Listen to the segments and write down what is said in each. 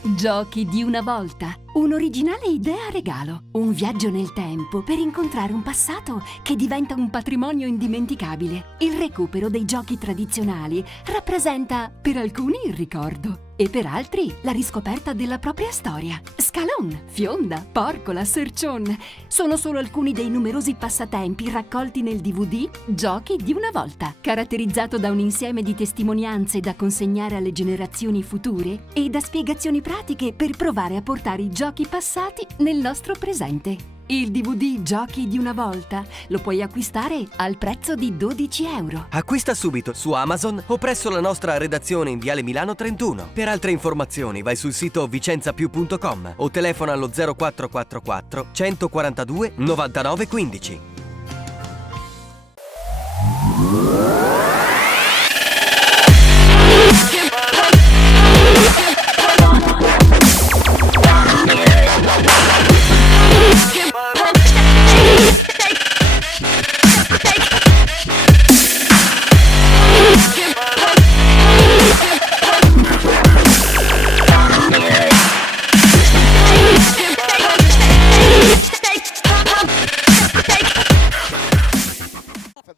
Giochi di una volta. Un'originale idea regalo. Un viaggio nel tempo per incontrare un passato che diventa un patrimonio indimenticabile. Il recupero dei giochi tradizionali rappresenta per alcuni il ricordo e per altri la riscoperta della propria storia. Scalon, Fionda, Porcola, Sercion sono solo alcuni dei numerosi passatempi raccolti nel DVD Giochi di una volta, caratterizzato da un insieme di testimonianze da consegnare alle generazioni future e da spiegazioni pratiche per provare a portare i giochi passati nel nostro presente. Il DVD Giochi di una volta lo puoi acquistare al prezzo di €12. Acquista subito su Amazon o presso la nostra redazione in Viale Milano 31. Per altre informazioni vai sul sito vicenzapiù.com o telefona allo 0444 142 99 15.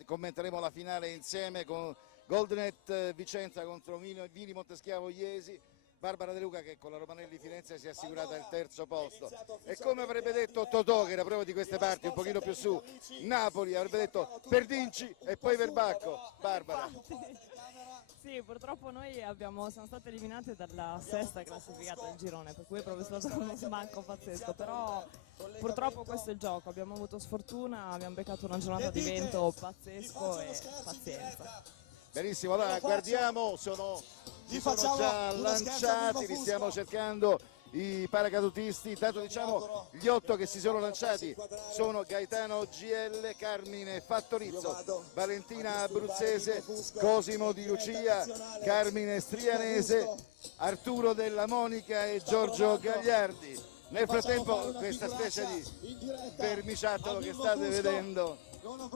Commenteremo la finale insieme con Goldenet Vicenza contro Vini Monteschiavo Iesi. Barbara De Luca che con la Romanelli Firenze si è assicurata il terzo posto, e come avrebbe detto Totò, che era proprio di queste parti, un pochino più su, Napoli avrebbe detto Perdinci e poi Verbacco. Barbara. Sì, purtroppo noi siamo state eliminate dalla sesta classificata del girone, per cui è proprio stato uno smacco pazzesco, però purtroppo questo è il gioco, abbiamo avuto sfortuna, abbiamo beccato una giornata di vento pazzesco e pazienza. Benissimo, allora guardiamo, si sono già lanciati, li stiamo cercando i paracadutisti. Intanto diciamo gli 8 che si sono lanciati sono Gaetano GL, Carmine Fattorizzo, Valentina Abruzzese, Cosimo Di Lucia, Carmine Strianese, Arturo Della Monica e Giorgio Gagliardi. Nel frattempo questa specie di vermiciattolo che state vedendo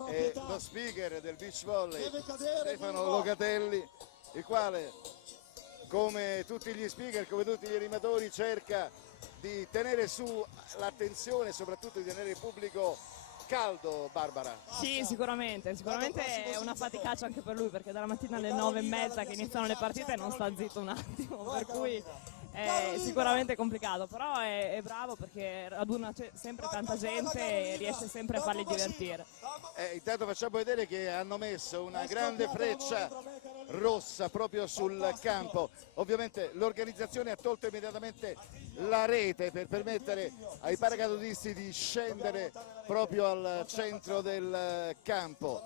è lo speaker del beach volley, Stefano Locatelli, il quale, come tutti gli speaker, come tutti gli animatori, cerca di tenere su l'attenzione e soprattutto di tenere il pubblico caldo. Barbara. Sì, sicuramente è una faticaccia anche per lui, perché dalla mattina alle 9:30 che iniziano le partite non sta zitto un attimo, per cui è sicuramente complicato, però è bravo perché raduna sempre tanta gente e riesce sempre a farli divertire. Intanto facciamo vedere che hanno messo una grande freccia rossa proprio sul campo. Ovviamente l'organizzazione ha tolto immediatamente la rete per permettere ai paracadutisti di scendere proprio al centro del campo.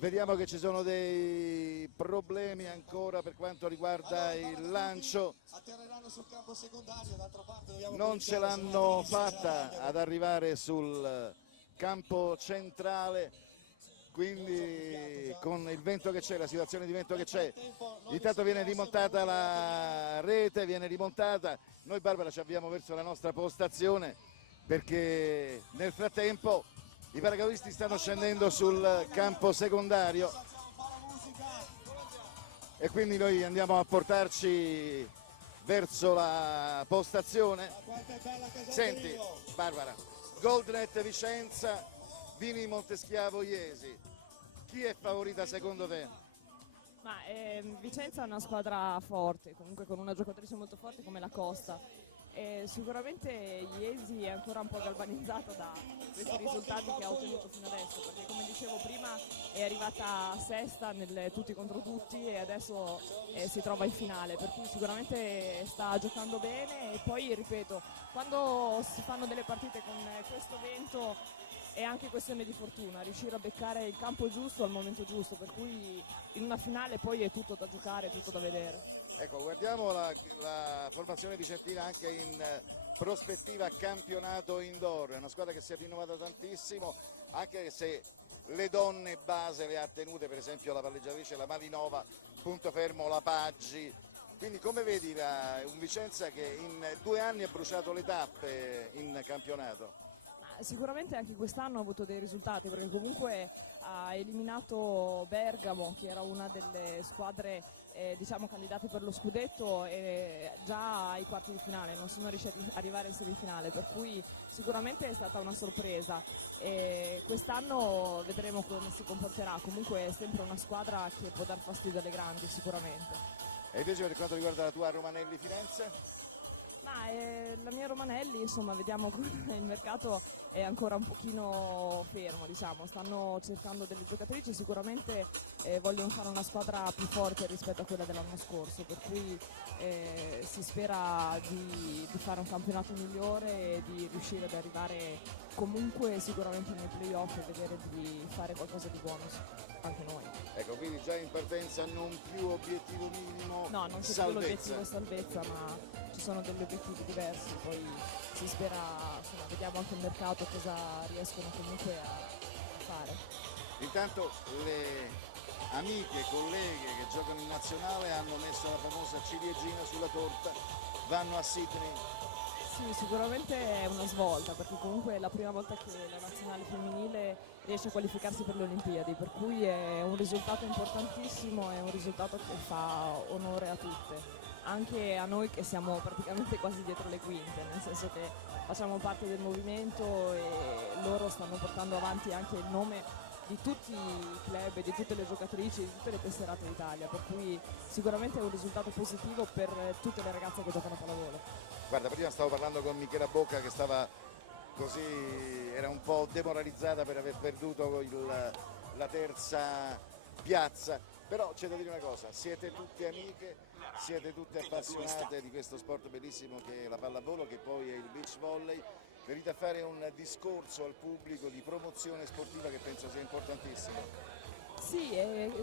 Vediamo che ci sono dei problemi ancora per quanto riguarda il lancio, non ce l'hanno fatta ad arrivare sul campo centrale, quindi con il vento che c'è, la situazione di vento che c'è, intanto viene rimontata la rete, viene rimontata. Noi, Barbara, ci avviamo verso la nostra postazione perché nel frattempo i paracadutisti stanno scendendo sul campo secondario e quindi noi andiamo a portarci verso la postazione. Senti, Barbara, Goldenet Vicenza, Vini Monteschiavo Iesi, chi è favorita secondo te? Vicenza è una squadra forte, comunque con una giocatrice molto forte come la Costa. Sicuramente Iesi è ancora un po' galvanizzato da questi risultati che ha ottenuto fino adesso, perché come dicevo prima è arrivata sesta nel tutti contro tutti e adesso si trova in finale, per cui sicuramente sta giocando bene. E poi ripeto, quando si fanno delle partite con questo vento è anche questione di fortuna, riuscire a beccare il campo giusto al momento giusto, per cui in una finale poi è tutto da giocare, tutto da vedere. Ecco, guardiamo la formazione vicentina anche in prospettiva campionato indoor, è una squadra che si è rinnovata tantissimo, anche se le donne base le ha tenute, per esempio la palleggiatrice la Malinova, punto fermo la Paggi. Quindi come vedi un Vicenza che in 2 anni ha bruciato le tappe in campionato? Sicuramente anche quest'anno ha avuto dei risultati, perché comunque ha eliminato Bergamo, che era una delle squadre diciamo candidati per lo scudetto già ai quarti di finale, non sono riusciti ad arrivare in semifinale, per cui sicuramente è stata una sorpresa. Quest'anno vedremo come si comporterà, comunque è sempre una squadra che può dar fastidio alle grandi sicuramente. E invece per quanto riguarda la tua Romanelli Firenze? La mia Romanelli, insomma, vediamo come il mercato è ancora un pochino fermo, diciamo, stanno cercando delle giocatrici, sicuramente vogliono fare una squadra più forte rispetto a quella dell'anno scorso, per cui si spera di fare un campionato migliore e di riuscire ad arrivare comunque sicuramente nei playoff e vedere di fare qualcosa di buono anche noi. Ecco, quindi già in partenza non più obiettivo minimo, no, non c'è più l'obiettivo salvezza, ma ci sono degli obiettivi diversi, poi si spera, insomma, vediamo anche il mercato cosa riescono comunque a fare. Intanto le amiche, colleghe che giocano in nazionale hanno messo la famosa ciliegina sulla torta, vanno a Sydney. Sì, sicuramente è una svolta, perché comunque è la prima volta che la nazionale femminile riesce a qualificarsi per le Olimpiadi, per cui è un risultato importantissimo, è un risultato che fa onore a tutte. Anche a noi che siamo praticamente quasi dietro le quinte, nel senso che facciamo parte del movimento e loro stanno portando avanti anche il nome di tutti i club, di tutte le giocatrici, di tutte le tesserate d'Italia, per cui sicuramente è un risultato positivo per tutte le ragazze che giocano a pallavolo. Guarda, prima stavo parlando con Michela Bocca che stava così, era un po' demoralizzata per aver perduto la terza piazza, però c'è da dire una cosa, siete tutte amiche, siete tutte appassionate di questo sport bellissimo che è la pallavolo, che poi è il beach volley, venite a fare un discorso al pubblico di promozione sportiva che penso sia importantissimo. Sì,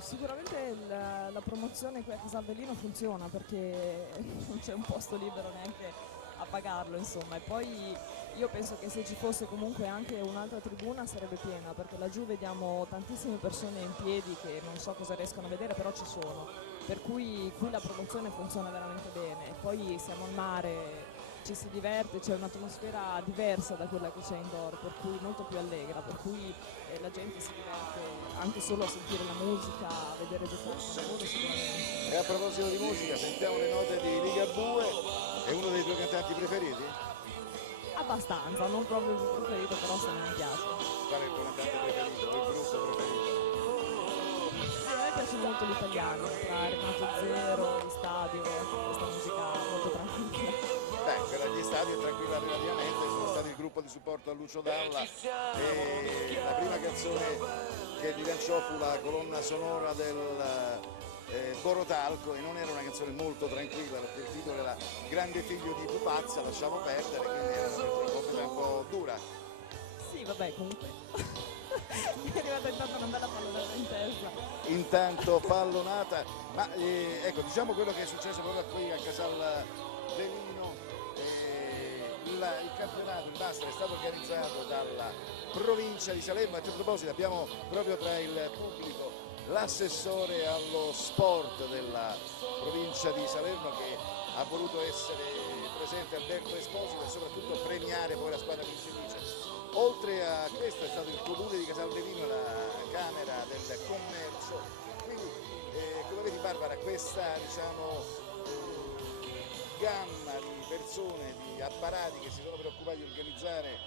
sicuramente la promozione qui a Casalbellino funziona perché non c'è un posto libero neanche a pagarlo, insomma, e poi io penso che se ci fosse comunque anche un'altra tribuna sarebbe piena, perché laggiù vediamo tantissime persone in piedi che non so cosa riescono a vedere, però ci sono, per cui qui la promozione funziona veramente bene. Poi siamo al mare, ci si diverte, c'è un'atmosfera diversa da quella che c'è indoor, per cui molto più allegra, per cui la gente si diverte anche solo a sentire la musica, a vedere giocare il lavoro sicuramente. E a proposito di musica, sentiamo le note di Ligabue, è uno dei tuoi cantanti preferiti? Abbastanza, non proprio il mio preferito, però se mi piace. Qual è il tuo cantante preferito, il gruppo preferito? A me piace molto l'italiano, tra Renato Zero, Gli Stadio, questa musica molto tranquilla. Beh, quella degli stadi è tranquilla relativamente, sono stati il gruppo di supporto a Lucio Dalla e la prima canzone che li lanciò fu la colonna sonora del Borotalco e non era una canzone molto tranquilla perché il titolo era Grande figlio di Pupazza, lasciamo perdere, quindi era una po' dura. Sì, vabbè, comunque mi è arrivata intanto una bella pallonata in testa. Intanto pallonata, ma ecco, diciamo quello che è successo proprio qui a Casalbellino. Il campionato, il master è stato organizzato dalla provincia di Salerno. A tal proposito abbiamo proprio tra il pubblico l'assessore allo sport della provincia di Salerno che ha voluto essere presente, Alberto Esposito, e soprattutto premiare poi la squadra vincitrice. Oltre a questo è stato il comune di Casalbellino e la Camera del Commercio. Quindi come vedi Barbara, questa diciamo gamma di persone, di apparati che si sono preoccupati di organizzare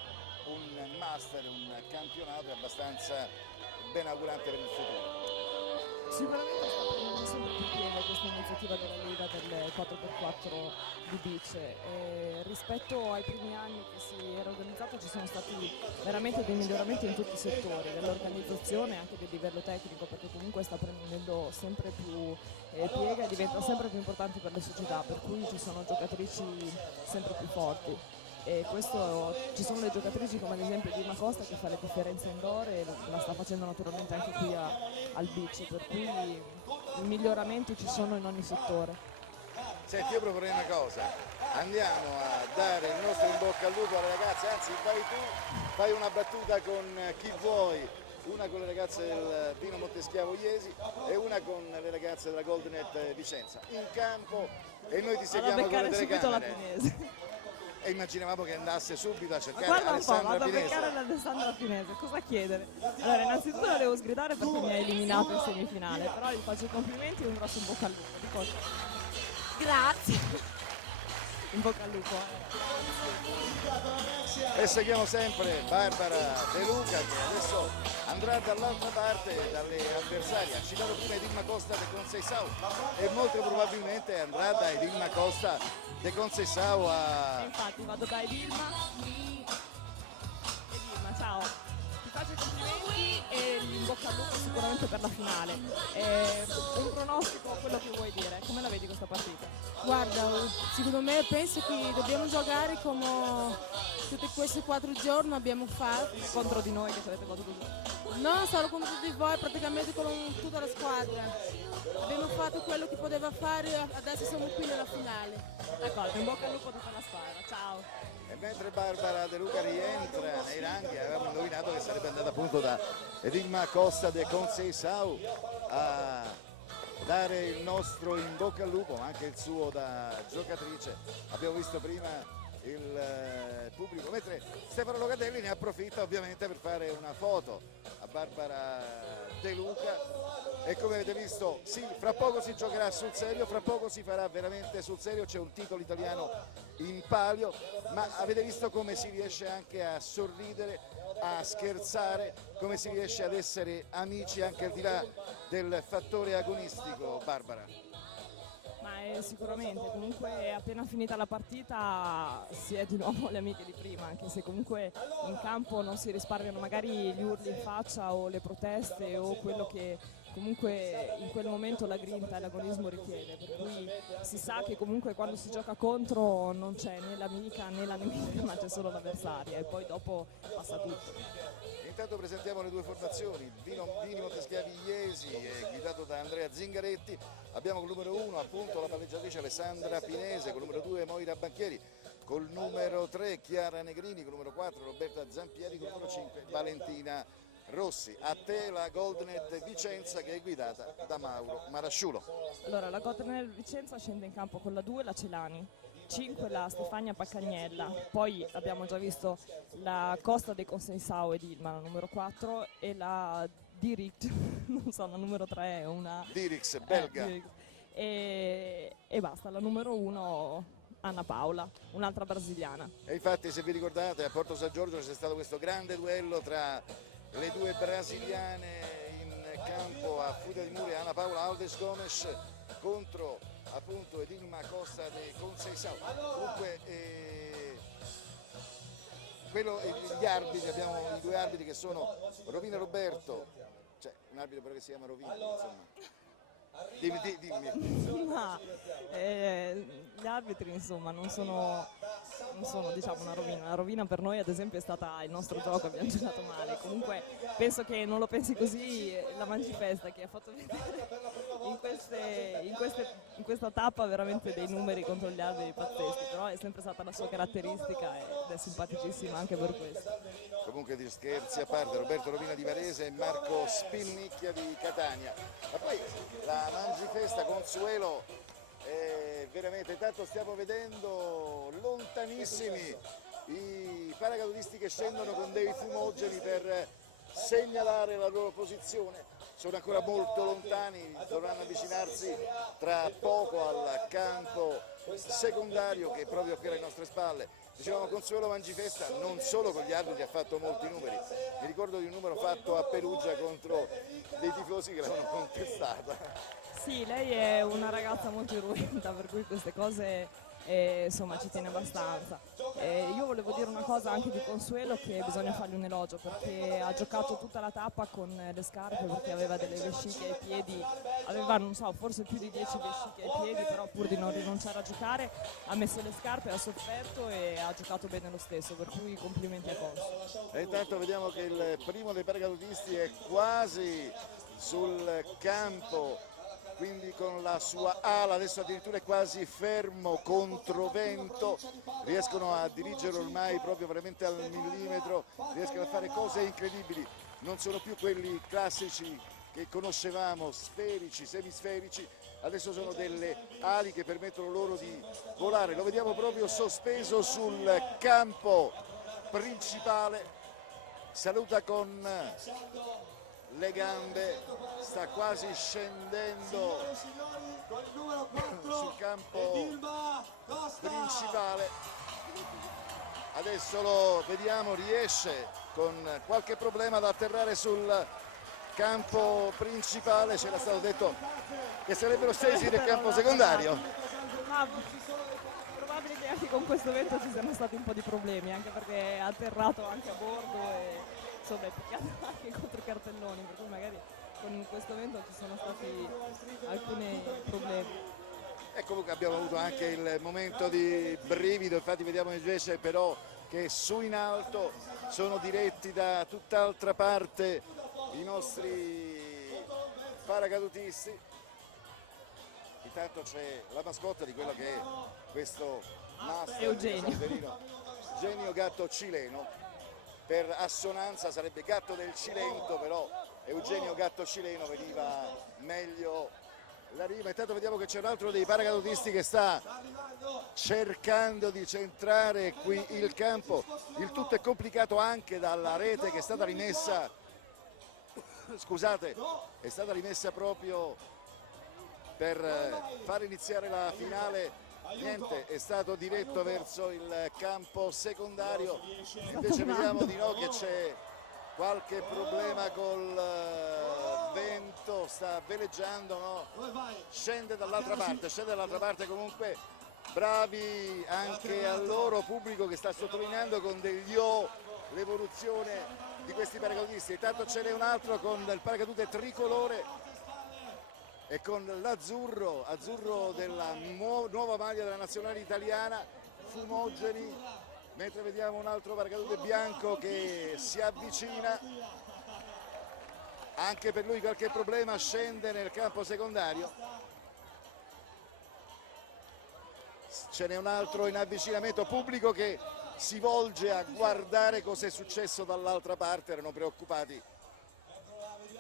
un master, un campionato è abbastanza ben augurante per il futuro. Sicuramente sta prendendo sempre più piede questa iniziativa della Lega del 4x4 di beach. Rispetto ai primi anni che si era organizzato ci sono stati veramente dei miglioramenti in tutti i settori, dell'organizzazione e anche del livello tecnico, perché comunque sta prendendo sempre più piega e diventa sempre più importante per le società, per cui ci sono giocatrici sempre più forti. E questo, ci sono le giocatrici come ad esempio Dima Costa che fa le differenze indoor e la sta facendo naturalmente anche qui al beach, per cui i miglioramenti ci sono in ogni settore. Senti, io proporrei una cosa, andiamo a dare il nostro in bocca al lupo alle ragazze, anzi fai tu, fai una battuta con chi vuoi, una con le ragazze del Pino Monteschiavo Iesi e una con le ragazze della Goldenet Vicenza, in campo, e noi ti seguiamo con le telecamere. E immaginavamo che andasse subito a cercare Alessandra Pinese. Pinese. Vado a cercare l'Alessandra Pinese, cosa chiedere? Allora, innanzitutto la devo sgridare perché mi ha eliminato in semifinale, però gli faccio i complimenti e un grosso in bocca al lupo. Grazie. In bocca al lupo. E seguiamo sempre Barbara De Luca, che adesso andrà dall'altra parte dalle avversarie. Ha citato prima Edilma Costa de Conceição e molto probabilmente andrà da Edilma Costa de Conceição a... Infatti vado da Edilma. Edilma, ciao. Ti faccio i complimenti e in bocca al lupo sicuramente per la finale. Un pronostico, quello che vuoi dire, come la vedi questa partita? Guarda, secondo me penso che dobbiamo giocare come tutti questi 4 giorni abbiamo fatto. Contro di noi che ci avete battuto tutti. Non solo contro di voi, praticamente con tutta la squadra. Abbiamo fatto quello che poteva fare, adesso siamo qui nella finale. D'accordo, in bocca al lupo a tutta la squadra, ciao. E mentre Barbara De Luca rientra nei ranghi, avevamo indovinato che sarebbe andata appunto da Edilma Costa de Conceição a dare il nostro in bocca al lupo, ma anche il suo da giocatrice. Abbiamo visto prima il pubblico, mentre Stefano Locatelli ne approfitta ovviamente per fare una foto a Barbara De Luca. E come avete visto, sì, fra poco si giocherà sul serio, fra poco si farà veramente sul serio, c'è un titolo italiano in palio, ma avete visto come si riesce anche a sorridere, a scherzare, come si riesce ad essere amici anche al di là del fattore agonistico, Barbara? Ma sicuramente, comunque appena finita la partita si è di nuovo le amiche di prima, anche se comunque in campo non si risparmiano magari gli urli in faccia o le proteste o quello che comunque in quel momento la grinta e l'agonismo richiede, per cui si sa che comunque quando si gioca contro non c'è né l'amica né la nemica, ma c'è solo l'avversaria e poi dopo passa tutto. Intanto presentiamo le due formazioni, Vini Monteschiavi Iesi guidato da Andrea Zingaretti, abbiamo col numero 1 appunto la palleggiatrice Alessandra Pinese, col numero 2 Moira Banchieri, col numero 3 Chiara Negrini, col numero 4 Roberta Zampieri, col numero 5 Valentina Rossi. A te la Goldenet Vicenza che è guidata da Mauro Marasciulo. Allora la Goldenet Vicenza scende in campo con la 2 la Celani, 5 la Stefania Paccagnella, poi abbiamo già visto la Costa de Conceição Edilma, la numero 4 e la Direct, non so, la numero 3 è una... Dirix, belga. E basta, la numero 1 Anna Paola, un'altra brasiliana. E infatti se vi ricordate a Porto San Giorgio c'è stato questo grande duello tra le due brasiliane in campo a Fuga di Mure, Anna Paola Alves Gomes contro appunto Edilma Costa de Conceição. Comunque gli arbitri, abbiamo i due arbitri che sono Rovina Roberto, cioè un arbitro però che si chiama Rovina, insomma. Dimmi. Ma gli arbitri insomma non sono diciamo una rovina. La rovina per noi ad esempio è stata il nostro gioco, abbiamo giocato male. Comunque penso che non lo pensi così la Mangifesta, che ha fatto vedere in questa tappa veramente dei numeri contro gli arbitri pazzeschi, però è sempre stata la sua caratteristica ed è simpaticissima anche per questo. Comunque di scherzi a parte, Roberto Rovina di Varese e Marco Spinnicchia di Catania. Ma poi la Mangifesta Consuelo veramente, tanto stiamo vedendo lontanissimi i paracadutisti che scendono con dei fumogeni per segnalare la loro posizione, sono ancora molto lontani, dovranno avvicinarsi tra poco al campo secondario che è proprio qui alle nostre spalle. Dicevamo Consuelo Mangifesta non solo con gli arbitri ha fatto molti numeri, mi ricordo di un numero fatto a Perugia contro dei tifosi che l'avevano contestata. Sì, lei è una ragazza molto irruenta, per cui queste cose insomma ci tiene abbastanza. Io volevo dire una cosa anche di Consuelo, che bisogna fargli un elogio perché ha giocato tutta la tappa con le scarpe, perché aveva delle vesciche ai piedi, aveva non so forse più di 10 vesciche ai piedi, però pur di non rinunciare a giocare ha messo le scarpe, ha sofferto e ha giocato bene lo stesso, per cui complimenti a Consuelo. E intanto vediamo che il primo dei paracadutisti è quasi sul campo, quindi con la sua ala, adesso addirittura è quasi fermo contro vento, riescono a dirigere ormai proprio veramente al millimetro, riescono a fare cose incredibili, non sono più quelli classici che conoscevamo, sferici, semisferici, adesso sono delle ali che permettono loro di volare, lo vediamo proprio sospeso sul campo principale, saluta con le gambe, sta quasi scendendo sul campo principale. Adesso lo vediamo, riesce con qualche problema ad atterrare sul campo principale. C'era stato detto che sarebbero stesi nel campo secondario. Ma probabile che anche con questo vento ci siano stati un po' di problemi, anche perché è atterrato anche a bordo e insomma è picchiato anche contro i cartelloni, per cui magari con questo vento ci sono stati alcuni problemi. E comunque abbiamo avuto anche il momento di brivido, infatti vediamo invece però che su in alto sono diretti da tutt'altra parte i nostri paracadutisti. Intanto c'è la mascotte di quello che è questo master Eugenio. Genio gatto cileno, per assonanza sarebbe gatto del Cilento, però Eugenio gatto cileno veniva meglio la rima. Intanto vediamo che c'è un altro dei paracadutisti che sta cercando di centrare qui il campo. Il tutto è complicato anche dalla rete che è stata rimessa, scusate, è stata rimessa proprio per far iniziare la finale. Niente, è stato diretto verso il campo secondario, invece vediamo di no, che c'è qualche problema col vento, sta veleggiando, no? Scende dall'altra parte, comunque bravi anche al loro pubblico che sta sottolineando con degli O l'evoluzione di questi paracadutisti. Intanto ce n'è un altro con il paracadute tricolore e con l'azzurro, azzurro della nuova maglia della nazionale italiana, fumogeni, mentre vediamo un altro paracadute bianco che si avvicina, anche per lui qualche problema, scende nel campo secondario. Ce n'è un altro in avvicinamento, pubblico che si volge a guardare cosa è successo dall'altra parte, erano preoccupati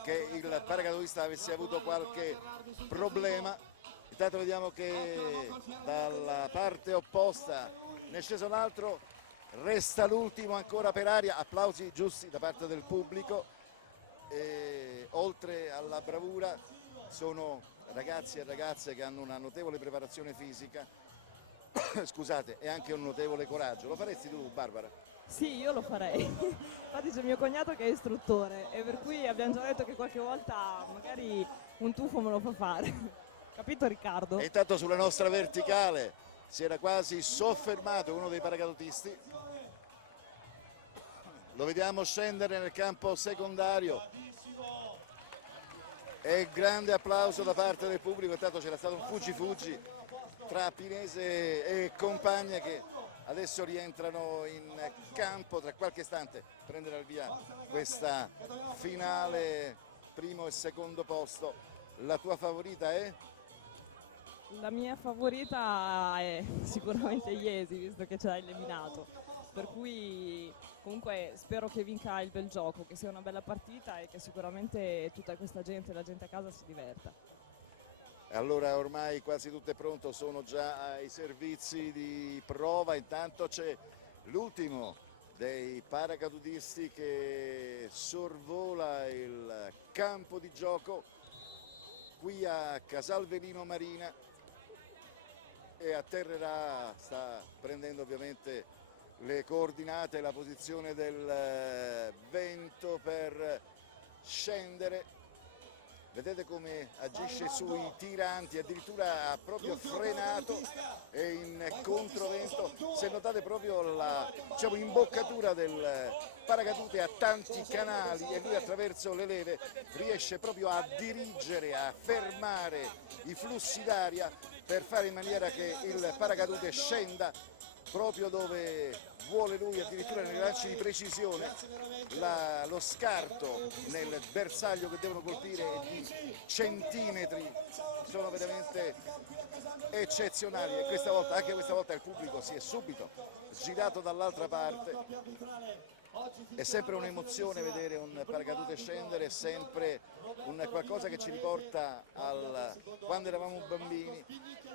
che il paracadutista avesse avuto qualche problema. Intanto vediamo che dalla parte opposta ne è sceso un altro, resta l'ultimo ancora per aria, applausi giusti da parte del pubblico. E oltre alla bravura sono ragazzi e ragazze che hanno una notevole preparazione fisica scusate, e anche un notevole coraggio. Lo faresti tu, Barbara? Sì, io lo farei. Infatti c'è mio cognato che è istruttore e per cui abbiamo già detto che qualche volta magari un tuffo me lo fa fare. Capito, Riccardo? E intanto sulla nostra verticale si era quasi soffermato uno dei paracadutisti. Lo vediamo scendere nel campo secondario e grande applauso da parte del pubblico. Intanto c'era stato un fuggi-fuggi tra Pinese e compagna che adesso rientrano in campo. Tra qualche istante prenderà il via questa finale, primo e secondo posto. La tua favorita è? La mia favorita è sicuramente Iesi, visto che ci ha eliminato. Per cui comunque spero che vinca il bel gioco, che sia una bella partita e che sicuramente tutta questa gente, la gente a casa, si diverta. Allora ormai quasi tutto è pronto, sono già ai servizi di prova. Intanto c'è l'ultimo dei paracadutisti che sorvola il campo di gioco qui a Casalvelino Marina e atterrerà, sta prendendo ovviamente le coordinate e la posizione del vento per scendere. Vedete come agisce sui tiranti, addirittura ha proprio frenato e in controvento. Se notate proprio la, diciamo, imboccatura del paracadute a tanti canali e lui attraverso le leve riesce proprio a dirigere, a fermare i flussi d'aria per fare in maniera che il paracadute scenda proprio dove vuole lui, addirittura nei lanci di precisione. Lo scarto nel bersaglio che devono colpire di centimetri sono veramente eccezionali e questa volta, anche questa volta il pubblico si è subito girato dall'altra parte. È sempre un'emozione vedere un paracadute scendere, è sempre un qualcosa che ci riporta quando eravamo bambini,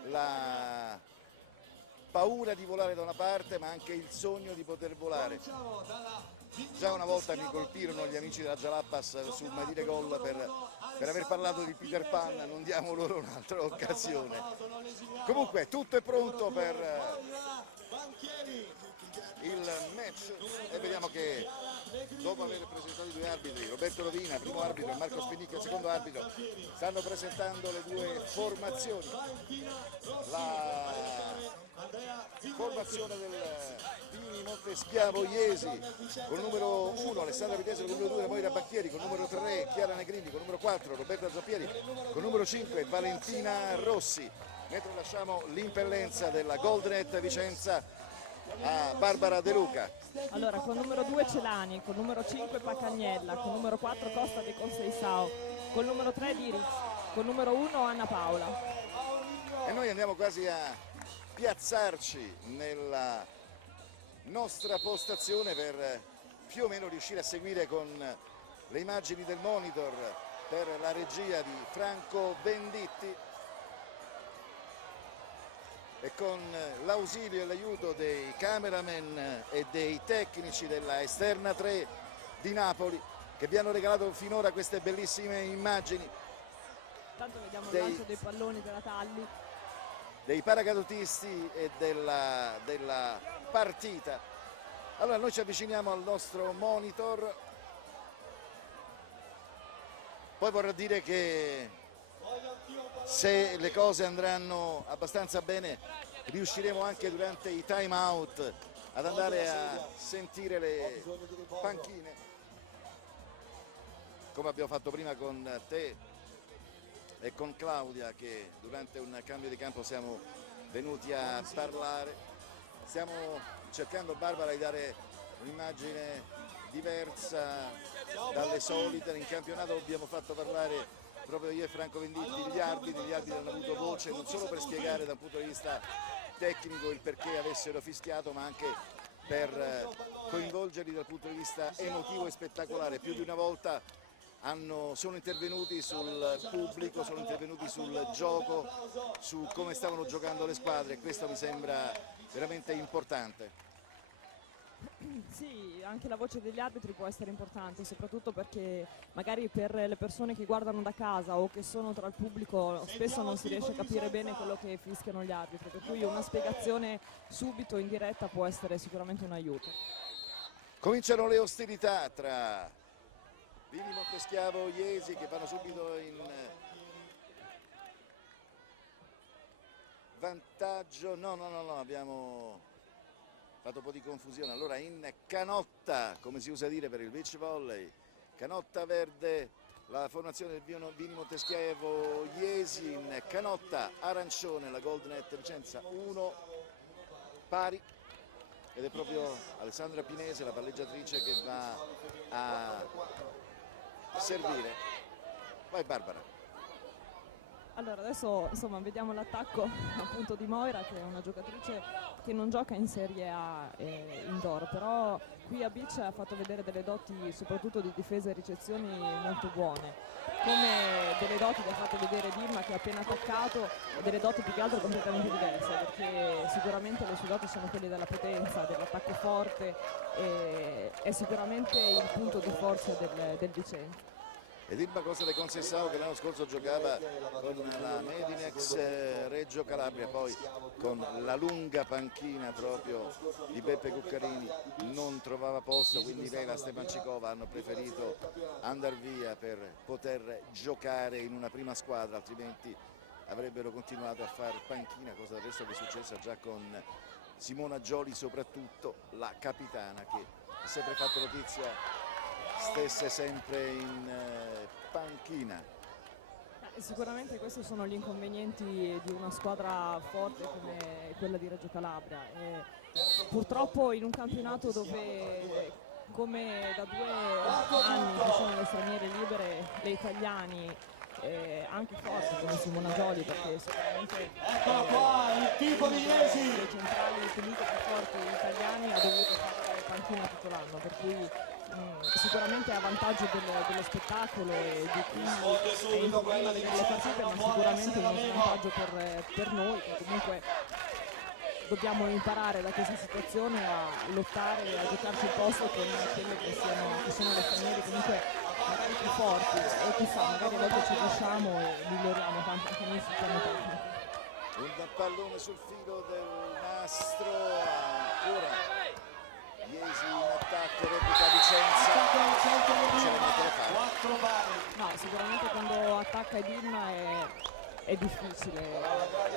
la paura di volare da una parte ma anche il sogno di poter volare. Già una volta mi colpirono gli amici della Jalappas sul Maidire Gol per per aver parlato di Peter Pan non diamo loro un'altra occasione. Comunque tutto è pronto per il match e vediamo che dopo aver presentato i due arbitri, Roberto Rovina primo arbitro e Marco Spinicchio secondo arbitro, stanno presentando le due formazioni. La formazione del Vini Monteschiavo Iesi con il numero 1 Alessandra Vitese, con il numero 2 Moira Bacchieri, con il numero 3 Chiara Negrini, con il numero 4 Roberta Zappieri, con il numero 5 Valentina Rossi, mentre lasciamo l'impellenza della Goldenet Vicenza a Barbara De Luca. Allora, con il numero 2 Celani, con il numero 5 Pacagnella, con il numero 4 Costa de Conceicao, con il numero 3 Diriz, con il numero 1 Anna Paola. E noi andiamo quasi a piazzarci nella nostra postazione per più o meno riuscire a seguire con le immagini del monitor per la regia di Franco Venditti e con l'ausilio e l'aiuto dei cameraman e dei tecnici della Esterna 3 di Napoli che vi hanno regalato finora queste bellissime immagini. Intanto vediamo il lancio dei palloni della Talli, dei paracadutisti e della partita. Allora noi ci avviciniamo al nostro monitor, poi vorrà dire che se le cose andranno abbastanza bene riusciremo anche durante i time out ad andare a sentire le panchine come abbiamo fatto prima con te e con Claudia, che durante un cambio di campo siamo venuti a parlare. Stiamo cercando, Barbara, di dare un'immagine diversa dalle solite. In campionato abbiamo fatto parlare proprio io e Franco Venditti gli arbitri hanno avuto voce non solo per spiegare dal punto di vista tecnico il perché avessero fischiato, ma anche per coinvolgerli dal punto di vista emotivo e spettacolare. Più di una volta sono intervenuti sul pubblico, sono intervenuti sul gioco, su come stavano giocando le squadre, e questo mi sembra veramente importante. Sì, anche la voce degli arbitri può essere importante, soprattutto perché magari per le persone che guardano da casa o che sono tra il pubblico spesso non si riesce a capire bene quello che fischiano gli arbitri, per cui una spiegazione subito in diretta può essere sicuramente un aiuto. Cominciano le ostilità tra Vini Monteschiavo Iesi, che vanno subito in vantaggio. No, abbiamo fatto un po' di confusione. Allora in canotta, come si usa dire per il beach volley, canotta verde la formazione del Vini Monteschiavo Iesi, in canotta arancione la Goldenet Vicenza 1 pari, ed è proprio Alessandra Pinese, la palleggiatrice, che va a servire. Vai Barbara. Allora adesso insomma vediamo l'attacco appunto di Moira, che è una giocatrice che non gioca in Serie A indoor, però qui a Beach ha fatto vedere delle doti soprattutto di difesa e ricezioni molto buone, come delle doti che ha fatto vedere Dimma, che ha appena attaccato, e delle doti più che altro completamente diverse, perché sicuramente le sue doti sono quelle della potenza, dell'attacco forte, e è sicuramente il punto di forza del Vicenza. Ed Ilma Costa de Conceição, che l'anno scorso giocava con la Medinex Reggio Calabria, poi con la lunga panchina proprio di Beppe Cuccarini non trovava posto, quindi lei e la Stepancikova hanno preferito andare via per poter giocare in una prima squadra, altrimenti avrebbero continuato a far panchina, cosa del resto che è successa già con Simona Gioli, soprattutto la capitana, che ha sempre fatto notizia stesse sempre in panchina. Sicuramente questi sono gli inconvenienti di una squadra forte come quella di Reggio Calabria. Purtroppo in un campionato dove, come da 2 anni ci sono le straniere libere, le italiani anche forti come Simona Gioli, perché sicuramente il tipo di Iesi, le centrali finite più forti italiani ha dovuto fare panchina tutto l'anno, per cui sicuramente è a vantaggio dello spettacolo e di chi è in prima delle partite, ma sicuramente è un vantaggio per noi, che comunque dobbiamo imparare da questa situazione a lottare e a giocarci il posto con quelle che sono le straniere comunque più forti e chissà, magari a volte ci riusciamo e miglioriamo tanto anche noi sul piano tecnico. Un pallone sul filo del nastro, ancora Iesi in attacco, replica Vicenza. Non c'è niente da fare. 4 pari. No, sicuramente quando attacca Edilma è difficile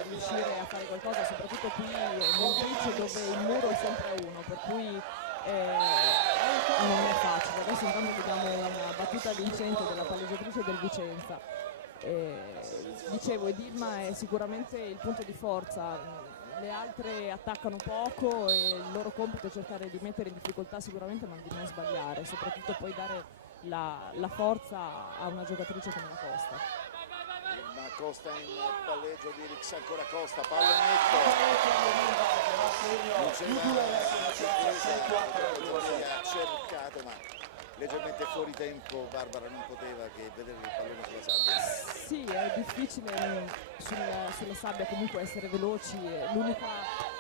riuscire a fare qualcosa, soprattutto qui nel beach dove il muro è sempre a uno, per cui non è facile. Adesso intanto vediamo una battuta vincente della palleggiatrice del Vicenza. Dicevo, Edilma è sicuramente il punto di forza. Le altre attaccano poco e il loro compito è cercare di mettere in difficoltà sicuramente, ma di non sbagliare, soprattutto poi dare la forza a una giocatrice come la Costa. Ma Costa in palleggio di Rix, ancora Costa, pallonetto. Ha cercato, ma leggermente fuori tempo. Barbara non poteva che vedere il pallone sulla sabbia. Sì, è difficile sulla sabbia comunque essere veloci, l'unica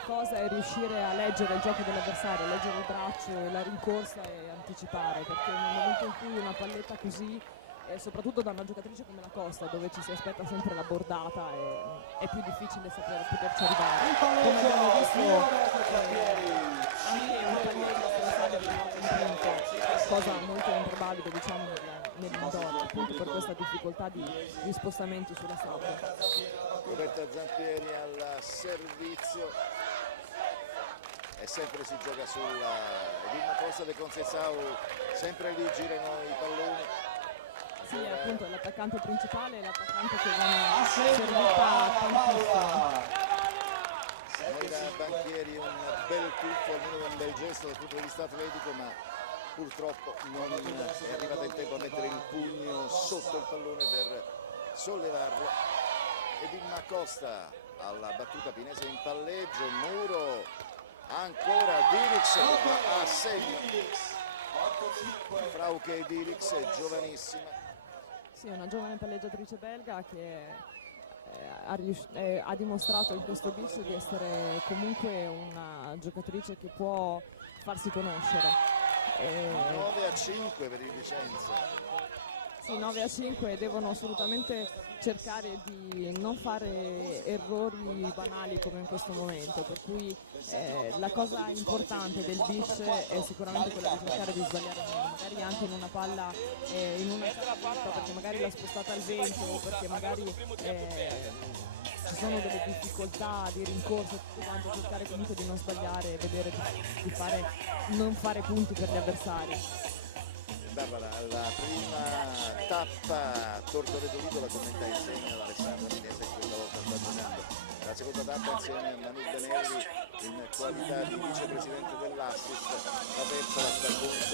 cosa è riuscire a leggere il gioco dell'avversario, leggere il braccio, la rincorsa e anticipare, perché nel momento in cui una palletta così, soprattutto da una giocatrice come la Costa, dove ci si aspetta sempre la bordata, è più difficile poterci arrivare. Come abbiamo visto anche una palletta sulla sabbia di un punto, cosa molto improbabile diciamo nell'indoor, appunto per questa difficoltà di spostamenti sulla sabbia. Roberta Zampieri al servizio e sempre si gioca sulla Edilma Costa de Conceição, sempre lì girano i palloni. Sì, appunto è l'attaccante principale, l'attaccante che viene servita tantissimo. Moira Banchieri, un bel tuffo, almeno un bel gesto dal punto di vista atletico, ma purtroppo non è arrivata in tempo a mettere il pugno sotto il pallone per sollevarlo. Edilma Costa alla battuta Pinese in palleggio, muro, ancora Dirix a segno. Frauke Dirix è giovanissima. Sì, una giovane palleggiatrice belga che ha dimostrato in questo beach di essere comunque una giocatrice che può farsi conoscere. 9-5 per il Vicenza. Sì, 9-5, devono assolutamente cercare di non fare errori banali come in questo momento, per cui la cosa importante del beach è sicuramente quella di cercare di sbagliare meno, magari anche in una palla, in una certa, perché magari l'ha spostata al vento o perché magari ci sono delle difficoltà di rincorsa, tutto quanto, cercare comunque di non sbagliare e vedere di non fare punti per gli avversari. Barbara, la prima tappa Tortoreto Lido la commenta insieme ad Alessandro Minese, che questa volta sta giocando. La seconda tappa insieme a Manu Benelli in qualità di vicepresidente dell'Assist. La terza la sta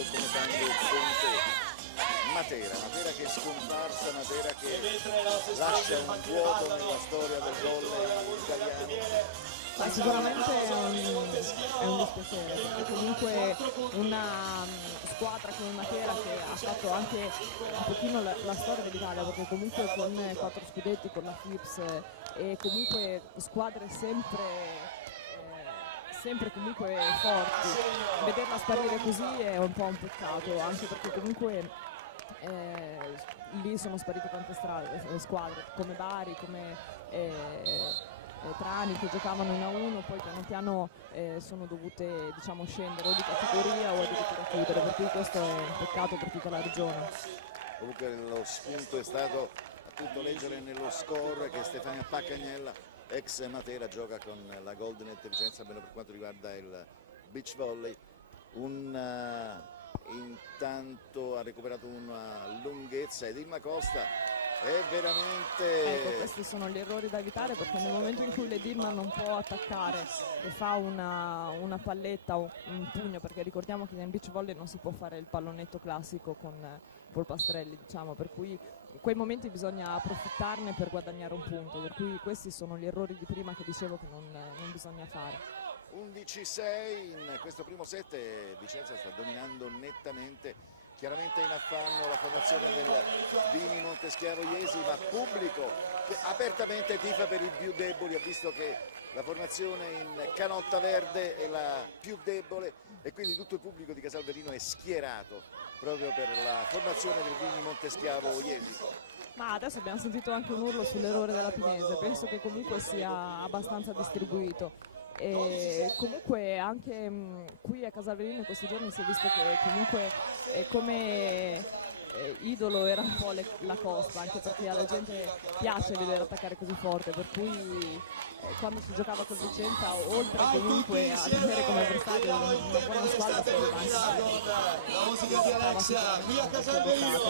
commentando Conte. Matera che è scomparsa, Matera che lascia un vuoto nella storia del volley italiano. Ma sicuramente è un dispiacere, perché comunque una squadra come Matera che ha fatto anche un pochino la storia dell'Italia, perché comunque con 4 scudetti, con la Philips e comunque squadre sempre comunque forti, vederla sparire così è un po' un peccato, anche perché comunque lì sono sparite tante squadre come Bari, come Trani, che giocavano 1-1, poi piano piano sono dovute, diciamo, scendere o di categoria o addirittura chiudere, per cui questo è un peccato per tutta la regione. Comunque lo spunto è stato appunto leggere nello score che Stefania Paccagnella, ex Matera, gioca con la Golden Vicenza almeno per quanto riguarda il beach volley. Intanto ha recuperato una lunghezza Edilma Costa. È veramente... Ecco, questi sono gli errori da evitare, perché nel momento in cui l'Edilma non può attaccare e fa una palletta o un pugno, perché ricordiamo che nel beach volley non si può fare il pallonetto classico con polpastrelli, diciamo, per cui in quei momenti bisogna approfittarne per guadagnare un punto, per cui questi sono gli errori di prima che dicevo che non bisogna fare. 11-6 in questo primo set, Vicenza sta dominando nettamente. Chiaramente in affanno la formazione del Vini Monteschiaro Iesi, ma pubblico che apertamente tifa per i più deboli, ha visto che la formazione in canotta verde è la più debole e quindi tutto il pubblico di Casalverino è schierato proprio per la formazione del Vigni Monteschiavo Iesi. Ma adesso abbiamo sentito anche un urlo sull'errore della Pinese, penso che comunque sia abbastanza distribuito. E comunque anche qui a Casalverino in questi giorni si è visto che comunque come idolo era un po' la Costa, anche perché alla gente piace vedere attaccare così forte, per cui quando si giocava col Vicenza, oltre comunque a avere come avversario una buona squadra, si aveva anche la musica di Alexia qui a Casalverino.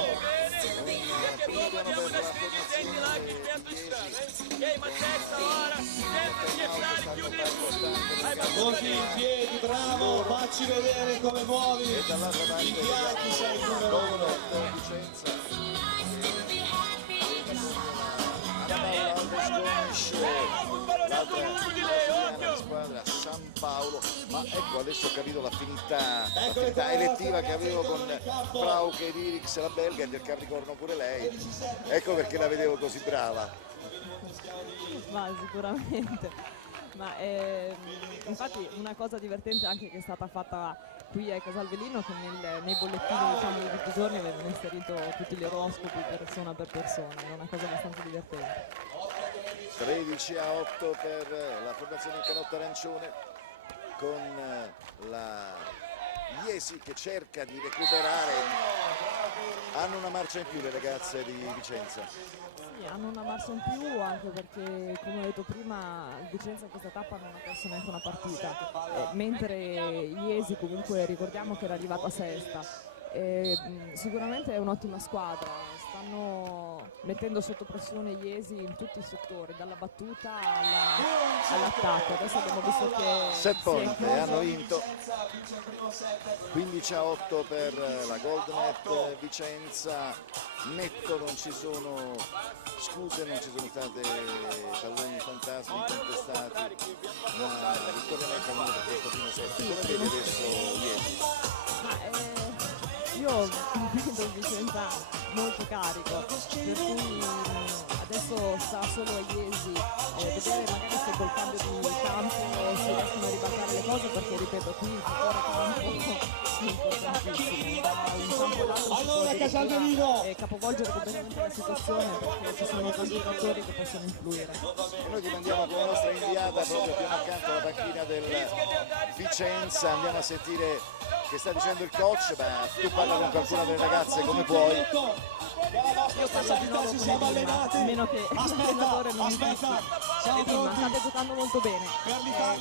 Così in piedi, bravo, facci vedere come muovi i fianchi, sei il numero uno. L'altra squadra San Paolo, ma ecco adesso ho capito l'affinità elettiva che avevo con Frauke, Dirix, la belga e del Capricorno pure lei, ecco perché la vedevo così brava. Ma sicuramente. Ma infatti una cosa divertente anche che è stata fatta qui a Casalverino, che nei bollettini diciamo di tutti i giorni avevano inserito tutti gli oroscopi persona per persona, è una cosa abbastanza divertente. 13-8 per la formazione in canotta arancione, con la Iesi che cerca di recuperare. Hanno una marcia in più le ragazze di Vicenza. Sì, hanno una marcia in più anche perché, come ho detto prima, Vicenza in questa tappa non ha perso neanche una partita, mentre Iesi comunque ricordiamo che era arrivata sesta. Sicuramente è un'ottima squadra, stanno mettendo sotto pressione Iesi in tutti i settori, dalla battuta all'attacco. Adesso abbiamo visto che 7 punti hanno vinto, 15-8 per la Goldnet Vicenza. Netto, non ci sono scuse, non ci sono state palloni fantasmi contestati, ma vittoria netta per questo primo set. Come vedi adesso Iesi? Io vedo Vicenza molto carico, per cui adesso sta solo a Iesi vedere magari se col cambio di campo si riescono a ribaltare le cose, perché ripeto qui il fattore campo è importantissimo, da un campo all'altro Allora Casalverino e capovolgere completamente la situazione, perché ci sono tanti fattori che possono influire. E noi rimandiamo con la nostra inviata proprio più accanto alla panchina del Vicenza, andiamo a sentire che sta dicendo il coach, ma tu parla con qualcuna delle ragazze come puoi. Io parlo di nuovo come prima, a meno che l'allenatore non mi dica prima, state giocando molto bene.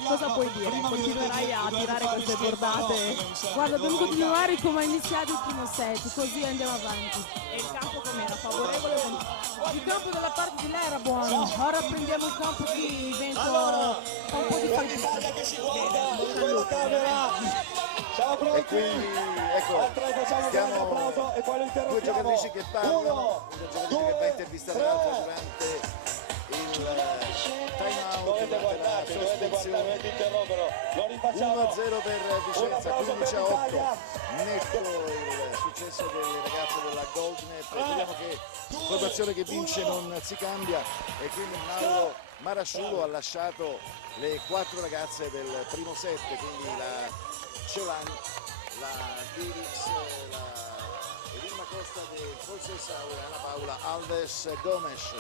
Cosa puoi dire? Continuerai a tirare queste bordate? Guarda, dobbiamo continuare come ha iniziato il primo set, così andiamo avanti. E il campo com'era? Favorevole? Il campo della parte di là era buono, ora prendiamo il campo qui, vento un po' di fatica. che si guarda in quella camera. Siamo E pronti? quindi ecco, stiamo due giocatrici che parlano, una giocatrice che va intervistata l'altra durante il time out, durante la sospensione. 1-0 per Vicenza, 15-8, netto il successo delle ragazze della Goldnet. Vediamo che formazione che vince non si cambia e quindi Mauro Marasciulo ha lasciato le 4 ragazze del primo set, quindi la Celani, la Dirix, la Edilma Costa del Folsesau e Ana Paula Alves Gomes.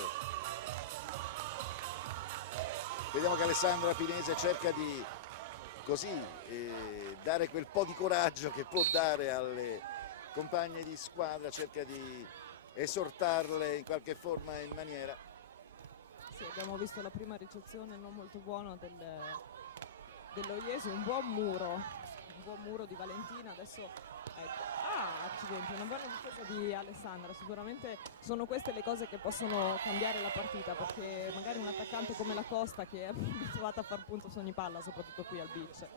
Vediamo che Alessandra Pinese cerca di così dare quel po' di coraggio che può dare alle compagne di squadra, cerca di esortarle in qualche forma e in maniera. Sì, abbiamo visto la prima ricezione non molto buona dello Iesi, un buon muro di Valentina. Adesso ecco. Accidenti, una buona difesa di Alessandra. Sicuramente sono queste le cose che possono cambiare la partita, perché magari un attaccante come la Costa, che è abituata a far punto su ogni palla, soprattutto qui al beach,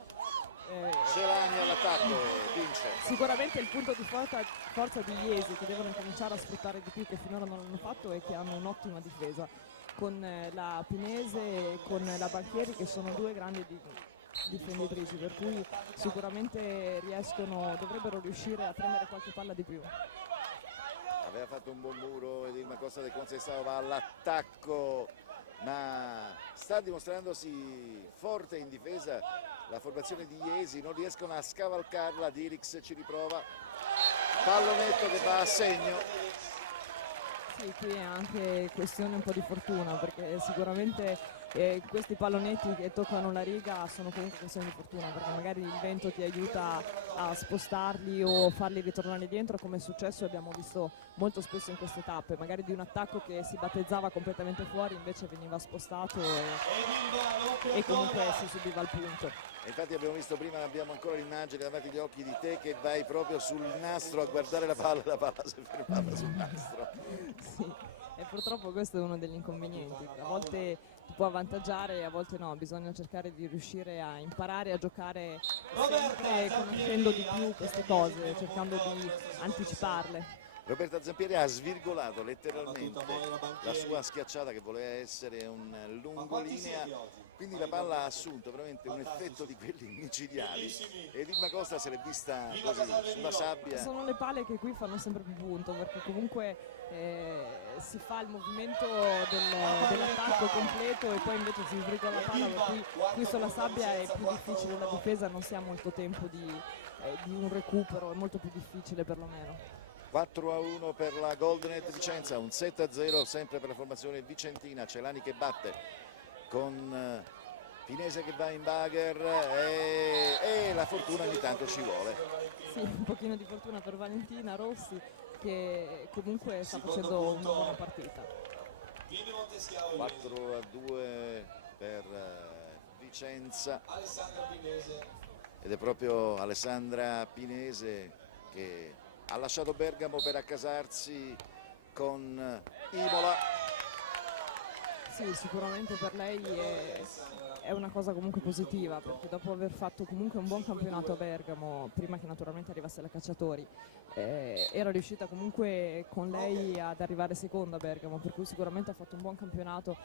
Celani all'attacco e vince. sicuramente il punto di forza di Iesi, che devono cominciare a sfruttare di più, che finora non l'hanno fatto, è che hanno un'ottima difesa con la Pinese e con la Banchieri, che sono due grandi difenditrici, per cui sicuramente dovrebbero riuscire a prendere qualche palla di più. Aveva fatto un buon muro Edilma Costa del Consestao, va all'attacco ma sta dimostrandosi forte in difesa la formazione di Iesi, non riescono a scavalcarla, Dirix ci riprova, pallonetto che va a segno. Sì, qui è anche questione un po' di fortuna, perché sicuramente questi pallonetti che toccano la riga sono comunque questioni di fortuna, perché magari il vento ti aiuta a spostarli o farli ritornare dentro, come è successo e abbiamo visto molto spesso in queste tappe, magari di un attacco che si battezzava completamente fuori invece veniva spostato e comunque si subiva il punto. Infatti abbiamo visto prima, abbiamo ancora l'immagine davanti agli occhi di te che vai proprio sul nastro a guardare la palla si è fermata sul nastro. Sì, e purtroppo questo è uno degli inconvenienti, a volte ti può avvantaggiare e a volte no, bisogna cercare di riuscire a imparare a giocare sempre conoscendo di più queste cose, cercando di anticiparle. Roberta Zampieri ha svirgolato letteralmente la sua schiacciata che voleva essere un lungolinea, quindi la palla ha assunto veramente un effetto di quelli micidiali ed Irma Costa se l'è vista così sulla sabbia. Sono le palle che qui fanno sempre più punto, perché comunque si fa il movimento dell'attacco completo e poi invece si sbrigola la palla, per cui qui sulla sabbia è più difficile la difesa, non si ha molto tempo di un recupero, è molto più difficile perlomeno. 4-1 per la Goldenet Vicenza, un 7-0 sempre per la formazione vicentina. Celani che batte con Pinese che va in bagger e la fortuna ogni tanto ci vuole. Sì, un pochino di fortuna per Valentina Rossi che comunque sta facendo una buona partita. 4-2 per Vicenza ed è proprio Alessandra Pinese che ha lasciato Bergamo per accasarsi con Imola. Sì, sicuramente per lei è una cosa comunque positiva, perché dopo aver fatto comunque un buon campionato a Bergamo, prima che naturalmente arrivasse la Cacciatori, era riuscita comunque con lei ad arrivare seconda a Bergamo, per cui sicuramente ha fatto un buon campionato.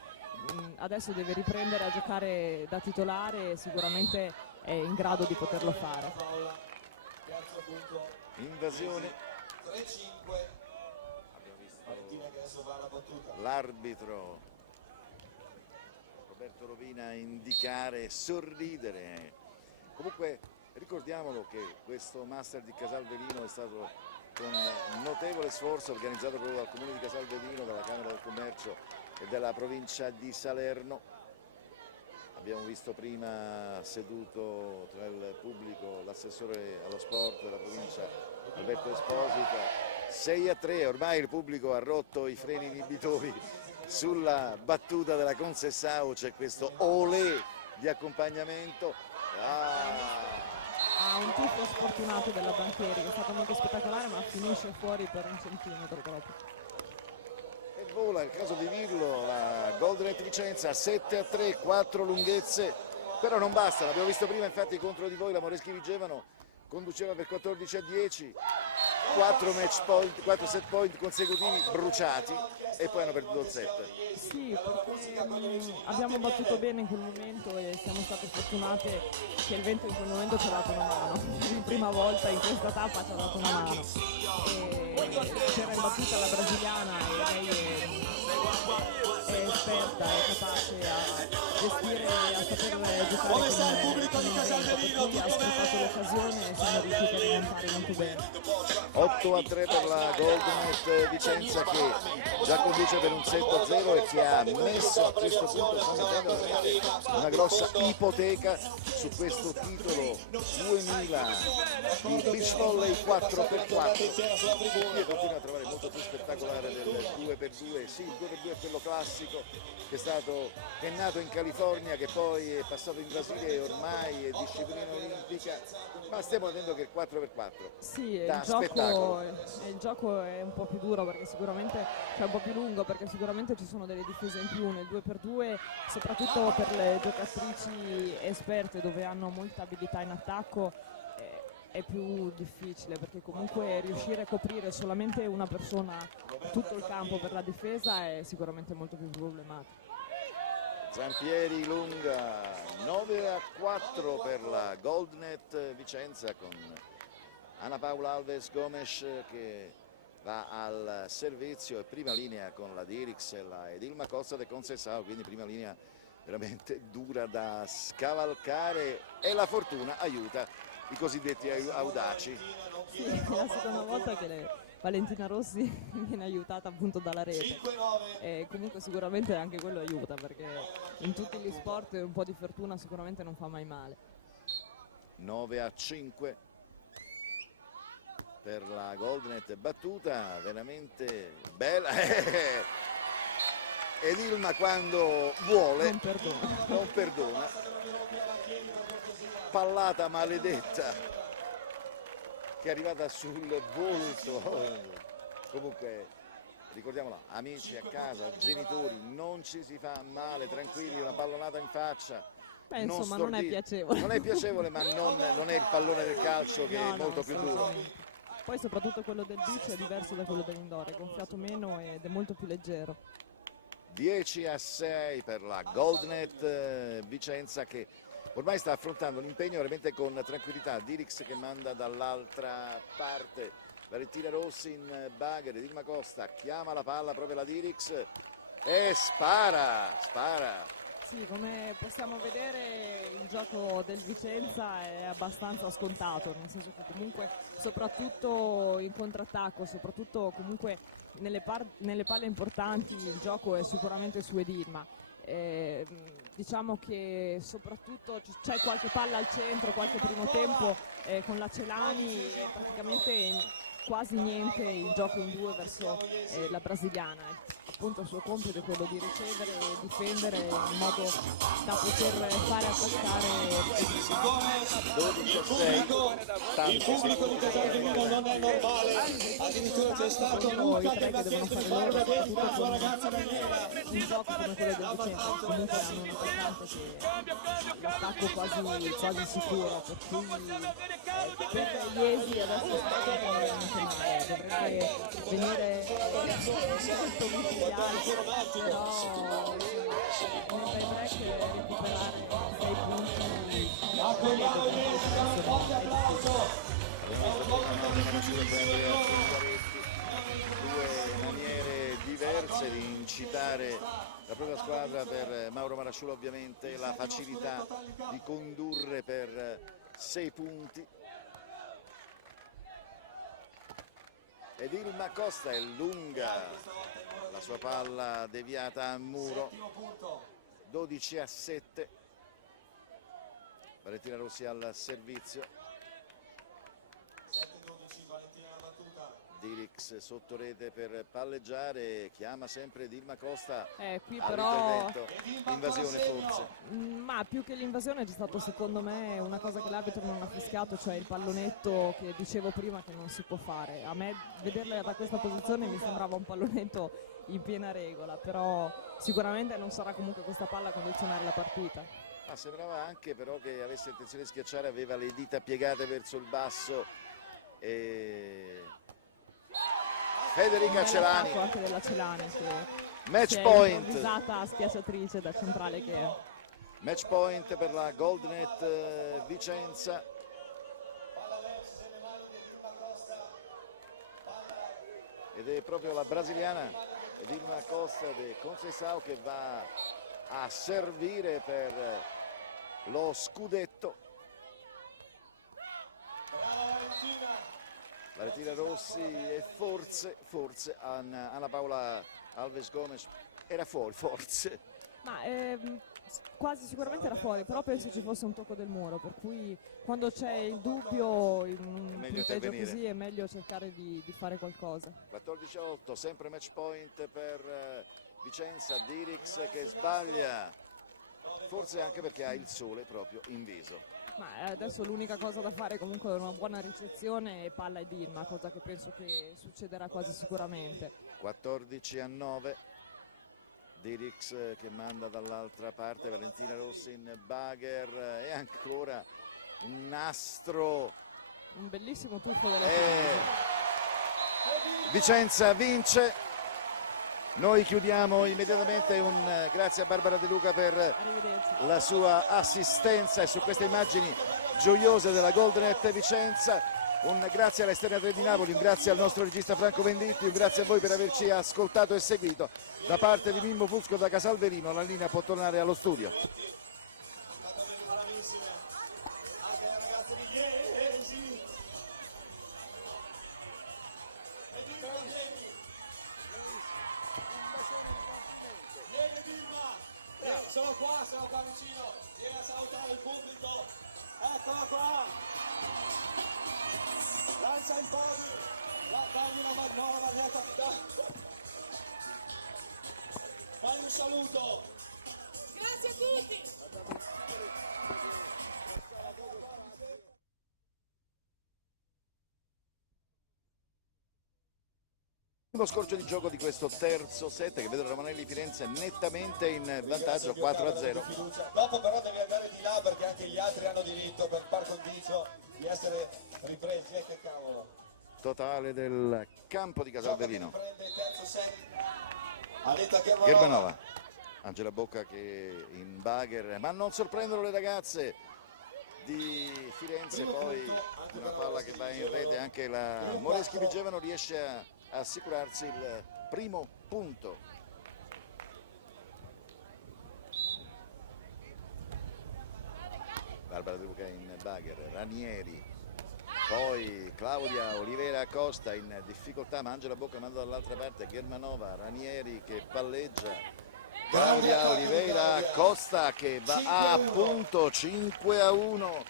Adesso deve riprendere a giocare da titolare e sicuramente è in grado di poterlo fare. Invasione, l'arbitro Roberto Rovina indicare, sorridere. Comunque ricordiamolo che questo Master di Casalvelino è stato con notevole sforzo organizzato proprio dal Comune di Casalvelino, dalla Camera del Commercio e dalla provincia di Salerno. Abbiamo visto prima seduto tra il pubblico l'assessore allo sport della provincia Alberto Esposito. 6-3, ormai il pubblico ha rotto i freni inibitori sulla battuta della Consessao, c'è questo olè di accompagnamento. Ha un tifo sfortunato della Banchieri che è stato molto spettacolare, ma finisce fuori per un centimetro proprio. E vola, è il caso di dirlo, la Goldenet Vicenza 7-3, 4 lunghezze, però non basta, l'abbiamo visto prima infatti contro di voi, la Moreschi Vigevano conduceva per 14-10, 4 match point, 4 set point consecutivi bruciati e poi hanno perduto il set. Sì, perché abbiamo battuto bene in quel momento e siamo state fortunate che il vento in quel momento ci ha dato una mano. La prima volta in questa tappa ci ha dato una mano. C'era in battuta la brasiliana e lei è esperta, è capace a gestire e a saper giocare. Come sta il pubblico di Casalvelino? Ha sfruttato l'occasione e siamo riusciti a rimontare molto bene. 8-3 per la Goldenet Vicenza che già conduce per un 7-0 e che ha messo a questo punto sta mettendo una grossa ipoteca su questo titolo 2000 di beach volley 4x4. Io continuo a trovare molto più spettacolare del 2x2, sì, il 2x2 è quello classico che è nato in California, che poi è passato in Brasile e ormai è disciplina olimpica, ma stiamo vedendo che il 4x4 sì, dà spettacolo. il gioco è un po' più duro perché sicuramente è un po' più lungo, perché sicuramente ci sono delle difese in più nel 2x2, soprattutto per le giocatrici esperte dove hanno molta abilità in attacco. È più difficile perché comunque riuscire a coprire solamente una persona tutto il campo per la difesa è sicuramente molto più problematico. Zampieri lunga 9-4 per la Goldenet Vicenza con Ana Paula Alves Gomes che va al servizio e prima linea con la Dirix e la Edilma Costa de Conceição, quindi prima linea veramente dura da scavalcare e la fortuna aiuta i cosiddetti audaci. Sì, è la seconda volta che Valentina Rossi viene aiutata appunto dalla rete e comunque sicuramente anche quello aiuta, perché in tutti gli sport un po' di fortuna sicuramente non fa mai male. 9-5 per la Goldnet, battuta veramente bella. Edilma quando vuole non perdona. Pallata maledetta che è arrivata sul volto. Comunque ricordiamolo, amici a casa, genitori, non ci si fa male, tranquilli, una pallonata in faccia. Beh, insomma, non è piacevole. Non è piacevole, ma non è il pallone del calcio che è molto più duro. Poi soprattutto quello del beach è diverso da quello dell'indoor, è gonfiato meno ed è molto più leggero. 10-6 per la Goldnet Vicenza, che ormai sta affrontando un impegno veramente con tranquillità. Dirix che manda dall'altra parte, Valentina Rossi in bagger, Edilma Costa chiama la palla proprio la Dirix e spara. Sì, come possiamo vedere il gioco del Vicenza è abbastanza scontato, nel senso che comunque soprattutto in contrattacco, soprattutto comunque nelle palle importanti il gioco è sicuramente su Edilma. Diciamo che soprattutto c'è qualche palla al centro, qualche primo tempo con la Celani e praticamente quasi niente il gioco in due verso la brasiliana. Appunto il suo compito è quello di ricevere e difendere in modo da poter fare attaccare. 12-6. Il pubblico di Casalino non è normale, addirittura c'è stato un che devono fare loro, la sua ragazza Daniela. Un gioco come quello del Vicenza, comunque hanno un attaccante che l'attacco quasi sicuro, per cui per gli Esi adesso sta veramente male, dovrebbe venire questo micidiale, però nel tie break recuperare 6 punti. Forte applauso. Due maniere diverse di incitare la propria squadra. Per Mauro Marasciulo ovviamente la facilità di condurre per 6 punti. Edilma Costa è lunga, la sua palla deviata a muro. 12-7. Valentina Rossi al servizio. Dirix sotto rete per palleggiare, chiama sempre Edilma Costa Qui però all'intervento. Invasione forse. Ma più che l'invasione c'è stato secondo me una cosa che l'arbitro non ha fischiato, cioè il pallonetto che dicevo prima che non si può fare. A me vederla da questa posizione mi sembrava un pallonetto in piena regola, però sicuramente non sarà comunque questa palla a condizionare la partita. Ma sembrava anche però che avesse intenzione di schiacciare, aveva le dita piegate verso il basso e Federica Celani. Anche della Celani Match point. Improvvisata schiacciatrice da centrale che è. Match point per la Goldnet Vicenza. Ed è proprio la brasiliana Edilma Costa de Conceição che va a servire per lo scudetto. Valentina Rossi e forse Anna Paola Alves Gomes era fuori, forse. Ma quasi sicuramente era fuori, però penso ci fosse un tocco del muro, per cui quando c'è il dubbio in un punteggio così è meglio cercare di fare qualcosa. 14-8, sempre match point per Vicenza. Dirix che sbaglia, forse anche perché ha il sole proprio in viso. Ma adesso l'unica cosa da fare comunque è una buona ricezione e palla e Dilma, cosa che penso che succederà quasi sicuramente. 14-9, Dirix che manda dall'altra parte, Valentina Rossi in bagger e ancora un nastro. Un bellissimo tuffo della Vicenza vince. Noi chiudiamo immediatamente, grazie a Barbara De Luca per la sua assistenza e su queste immagini gioiose della Goldnet Vicenza Un grazie all'Esterna 3 di Napoli, un grazie al nostro regista Franco Venditti, un grazie a voi per averci ascoltato e seguito. Da parte di Mimmo Fusco da Casalverino la linea può tornare allo studio. Sono qua vicino, vieni a salutare il pubblico, eccola qua, lancia in podio, dagli una maglietta, fai un saluto. Grazie a tutti. Primo scorcio di gioco di questo terzo set che vede Romanelli Firenze nettamente in vantaggio 4-0. Dopo però devi andare di là perché anche gli altri hanno diritto per par condicio di essere ripresi, che cavolo. Totale del campo di Casalverino. Prende il terzo set. Germanova, Angela Bocca che in bagger, ma non sorprendono le ragazze di Firenze, poi una palla che va in rete, anche la Moreschi Vigevano riesce a assicurarsi il primo punto. Barbara De Luca in bagger, Ranieri, poi Claudia Olivera Costa in difficoltà, ma Angela Bocca manda dall'altra parte, Germanova, Ranieri che palleggia, Claudia Oliveira Costa che va a punto, 5-1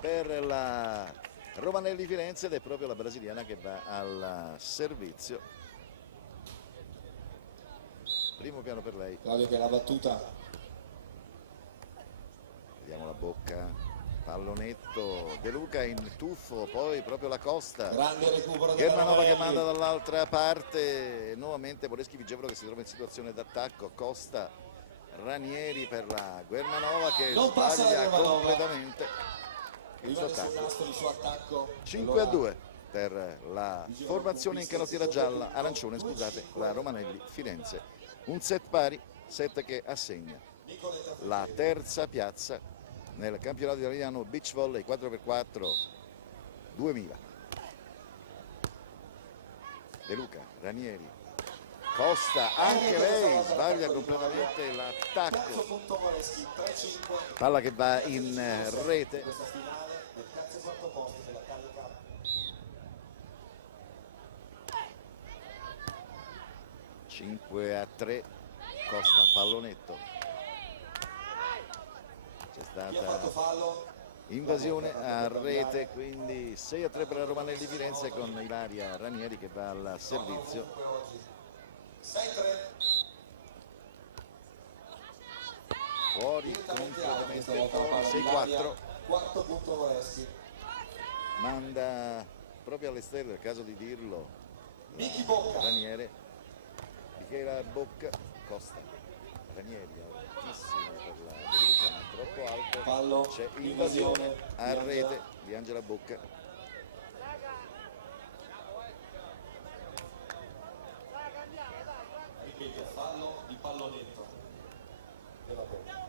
per la Romanelli Firenze, ed è proprio la brasiliana che va al servizio. Primo piano per lei. Claudia che l'ha battuta. Vediamo la Bocca, pallonetto, De Luca in tuffo, poi proprio la Costa. Grande recupero Germanova che manda dall'altra parte, nuovamente Moreschi Vigevano che si trova in situazione d'attacco, Costa, Ranieri per la Germanova che Non passa sbaglia la Germanova. completamente il suo attacco. 5-2 per la formazione in canottiera gialla, arancione scusate, la Romanelli Firenze. Un set pari, set che assegna la terza piazza nel campionato italiano beach volley 4x4 2000. De Luca, Ranieri, Costa, anche lei sbaglia completamente l'attacco, palla che va in rete. 5-3, Costa, pallonetto, c'è stata invasione a rete, quindi 6-3 per la Romanelli Firenze con Ilaria Ranieri che va al servizio. Fuori completamente il palo, 6-4, quarto punto Moreschi. manda proprio alle stelle, è il caso di dirlo, Miki Bocca. Ranieri, Michela Bocca, Costa, Ranieri altissimo per la De Luca, ma troppo alto, Fallo, c'è invasione a rete di Angela Bocca. Ripeto, fallo di pallonetto della Bocca.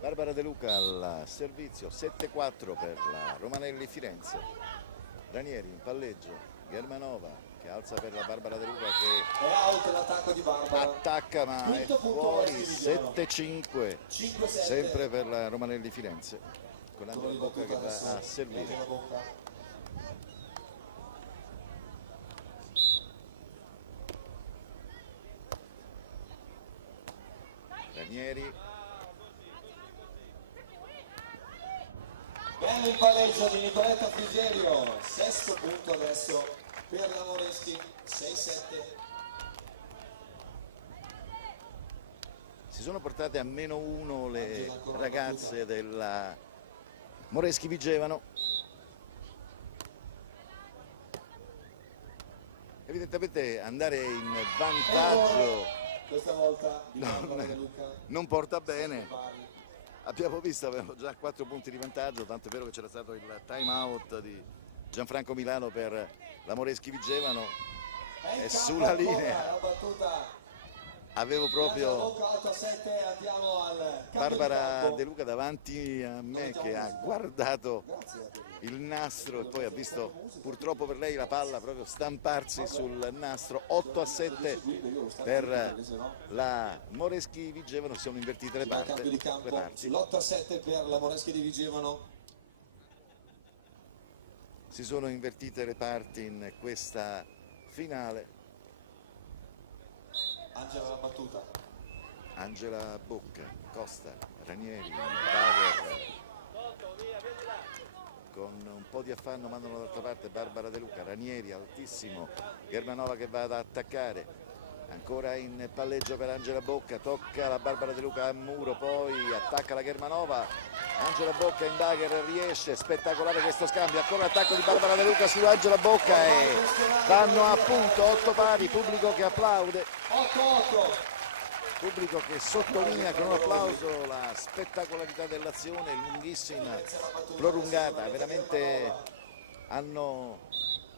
Barbara De Luca al servizio, 7-4 per la Romanelli Firenze. Ranieri in palleggio, Germanova che alza per la Barbara De Luca che È out l'attacco di Barbara. attacca ma è Quinto punto fuori, Moreschi Vigevano. 7-5 5-7. sempre per la Romanelli Firenze, con Angela Bocca che va a servire. Angela Bocca. Ranieri, Bello il palleggio di Nicoletta Frigerio, sesto punto adesso per la Moreschi, 6-7. si sono portate a -1 le ragazze della Moreschi Vigevano. Evidentemente andare in vantaggio Questa volta di Barbara De Luca. non porta bene. Abbiamo visto, avevamo già 4 punti di vantaggio, tanto è vero che c'era stato il time out di Gianfranco Milano per la Moreschi Vigevano. È sulla linea La battuta avevo proprio 8-7, andiamo al cambio Barbara di campo. De Luca davanti a me che ha guardato il nastro e poi ha visto purtroppo per lei la palla proprio stamparsi sul nastro. 8-7 per la Moreschi Vigevano, si sono invertite le Al cambio di campo, parti. l'8-7 per la Moreschi di Vigevano. Si sono invertite le parti in questa finale. Angela la battuta. Angela Bocca, Costa, Ranieri, Bauer, con un po' di affanno mandano dall'altra parte Barbara De Luca, Ranieri altissimo, Germanova che va ad attaccare, ancora in palleggio per Angela Bocca, tocca la Barbara De Luca a muro, poi attacca la Germanova, Angela Bocca in dagger riesce, spettacolare questo scambio, ancora l'attacco di Barbara De Luca su Angela Bocca e vanno a punto, 8 pari, pubblico che applaude. 8-8. Pubblico che sottolinea con un applauso la spettacolarità dell'azione, lunghissima, prolungata, veramente hanno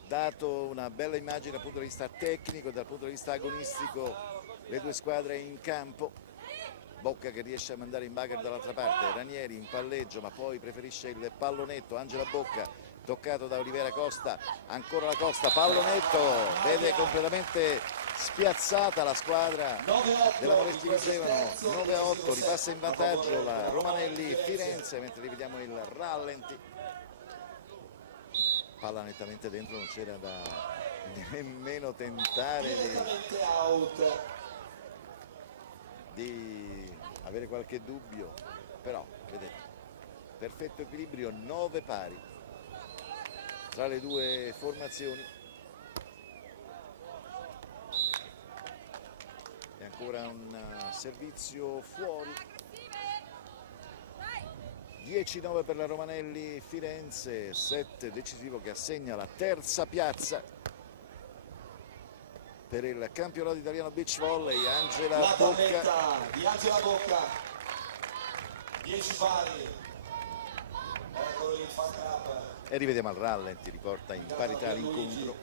dato una bella immagine dal punto di vista tecnico e dal punto di vista agonistico le due squadre in campo. Bocca che riesce a mandare in bagger dall'altra parte, Ranieri in palleggio ma poi preferisce il pallonetto, Angela Bocca toccato da Olivera Costa, ancora la Costa, pallonetto, vede completamente spiazzata la squadra della Moreschi Vigevano, 9-8, ripassa in vantaggio la Romanelli Firenze, mentre rivediamo il rallenti, palla nettamente dentro, non c'era da nemmeno tentare di avere qualche dubbio, però vedete, perfetto equilibrio, 9 pari tra le due formazioni. E ancora un servizio fuori. 10-9 per la Romanelli Firenze, 7 decisivo che assegna la terza piazza per il campionato italiano beach volley. Angela La Bocca tavoletta di Angela Bocca. 10 pari. Eccolo il fan club. e rivediamo al rallenti, riporta in parità l'incontro.